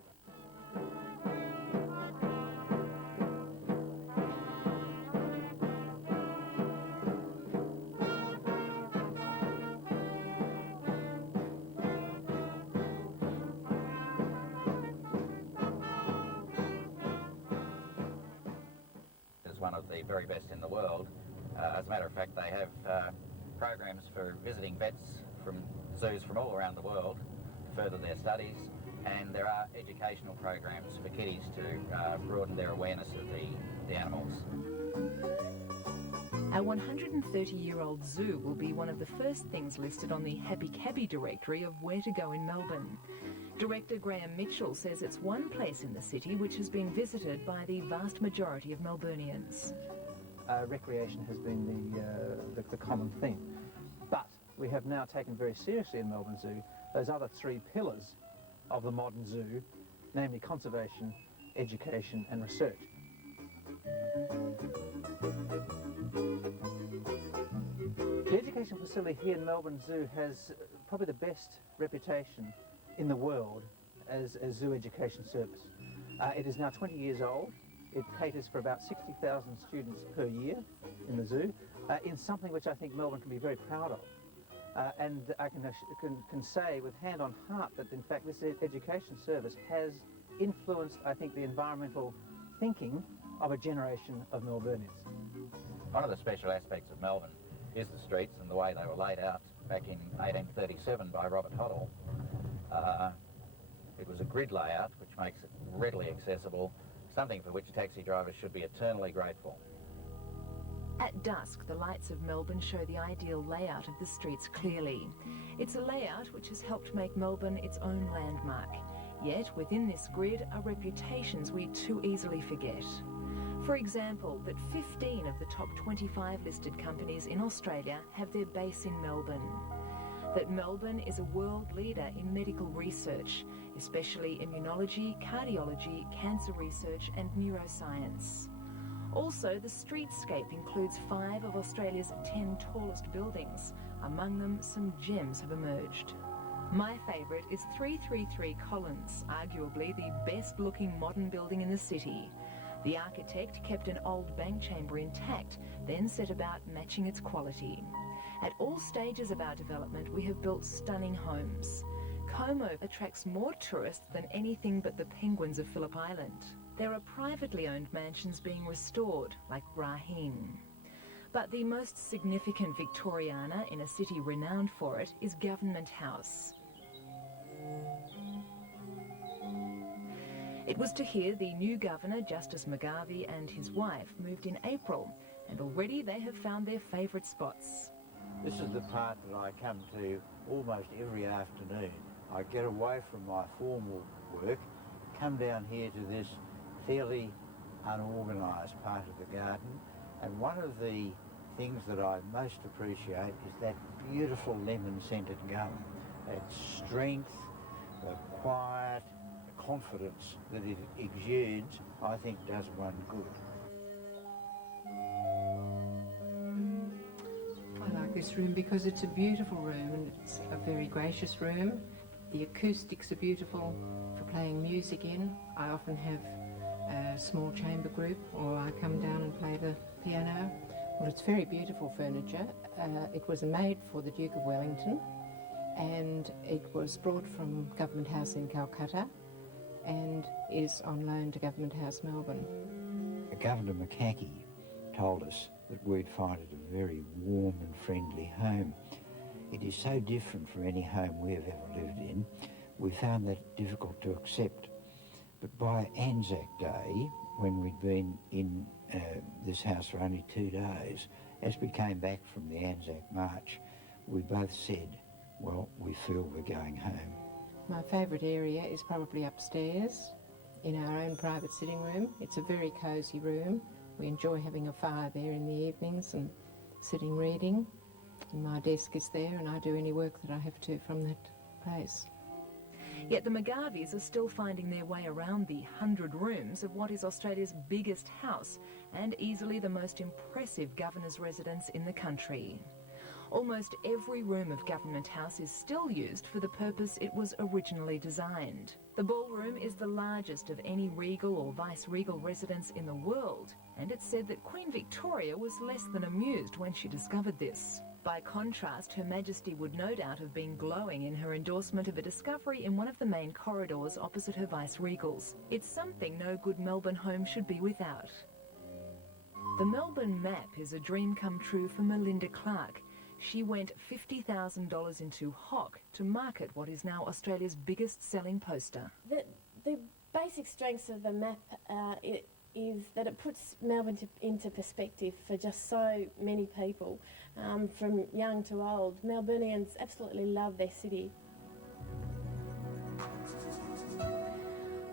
One of the very best in the world. As a matter of fact, they have programs for visiting vets from zoos from all around the world to further their studies, and there are educational programs for kiddies to broaden their awareness of the animals. Our 130-year-old zoo will be one of the first things listed on the Happy Cabby directory of where to go in Melbourne. Director Graham Mitchell says it's one place in the city which has been visited by the vast majority of Melburnians. Recreation has been the common thing, but we have now taken very seriously in Melbourne Zoo those other three pillars of the modern zoo, namely conservation, education and research. The education facility here in Melbourne Zoo has probably the best reputation in the world as a zoo education service. It is now 20 years old. It caters for about 60,000 students per year in the zoo, in something which I think Melbourne can be very proud of. And I can say with hand on heart that in fact this education service has influenced, I think, the environmental thinking of a generation of Melburnians. One of the special aspects of Melbourne is the streets and the way they were laid out back in 1837 by Robert Hoddle. It was a grid layout which makes it readily accessible, something for which taxi drivers should be eternally grateful. At dusk, the lights of Melbourne show the ideal layout of the streets clearly. It's a layout which has helped make Melbourne its own landmark. Yet within this grid are reputations we too easily forget. For example, that 15 of the top 25 listed companies in Australia have their base in Melbourne. That Melbourne is a world leader in medical research, especially immunology, cardiology, cancer research and neuroscience. Also, the streetscape includes 5 of Australia's 10 tallest buildings. Among them, some gems have emerged. My favourite is 333 Collins, arguably the best-looking modern building in the city. The architect kept an old bank chamber intact, then set about matching its quality. At all stages of our development, we have built stunning homes. Como attracts more tourists than anything but the penguins of Phillip Island. There are privately owned mansions being restored, like Raheen. But the most significant Victoriana in a city renowned for it is Government House. It was to here the new Governor, Justice McGarvey, and his wife moved in April, and already they have found their favourite spots. This is the part that I come to almost every afternoon. I get away from my formal work, come down here to this fairly unorganised part of the garden, and one of the things that I most appreciate is that beautiful lemon-scented gum. Its strength, the quiet, the confidence that it exudes, I think does one good. I like this room because it's a beautiful room and it's a very gracious room. The acoustics are beautiful for playing music in. I often have a small chamber group or I come down and play the piano. Well, it's very beautiful furniture. It was made for the Duke of Wellington and it was brought from Government House in Calcutta and is on loan to Government House Melbourne. Governor McCackey told us that we'd find it a very warm and friendly home. It is so different from any home we have ever lived in. We found that difficult to accept. But by Anzac Day, when we'd been in this house for only 2 days, as we came back from the Anzac March, we both said, well, we feel we're going home. My favourite area is probably upstairs in our own private sitting room. It's a very cosy room. We enjoy having a fire there in the evenings and sitting reading. And my desk is there and I do any work that I have to from that place. Yet the McGarveys are still finding their way around the 100 rooms of what is Australia's biggest house and easily the most impressive governor's residence in the country. Almost every room of Government House is still used for the purpose it was originally designed. The ballroom is the largest of any regal or vice-regal residence in the world, and it's said that Queen Victoria was less than amused when she discovered this. By contrast, Her Majesty would no doubt have been glowing in her endorsement of a discovery in one of the main corridors opposite her vice-regals. It's something no good Melbourne home should be without. The Melbourne map is a dream come true for Melinda Clark. She went $50,000 into hock to market what is now Australia's biggest selling poster. The basic strengths of the map is that it puts Melbourne into perspective for just so many people, from young to old. Melburnians absolutely love their city.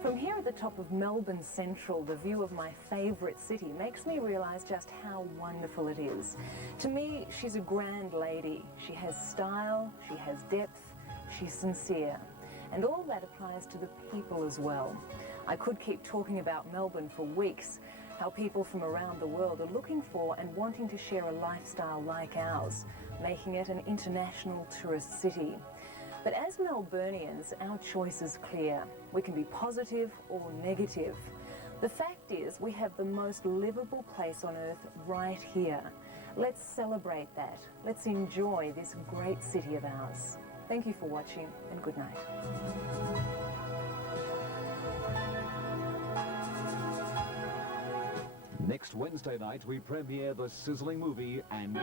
From here at the top of Melbourne Central, the view of my favourite city makes me realise just how wonderful it is. To me, she's a grand lady. She has style, she has depth, she's sincere. And all that applies to the people as well. I could keep talking about Melbourne for weeks, how people from around the world are looking for and wanting to share a lifestyle like ours, making it an international tourist city. But as Melburnians, our choice is clear. We can be positive or negative. The fact is, we have the most livable place on earth right here. Let's celebrate that. Let's enjoy this great city of ours. Thank you for watching, and good night. Next Wednesday night, we premiere the sizzling movie and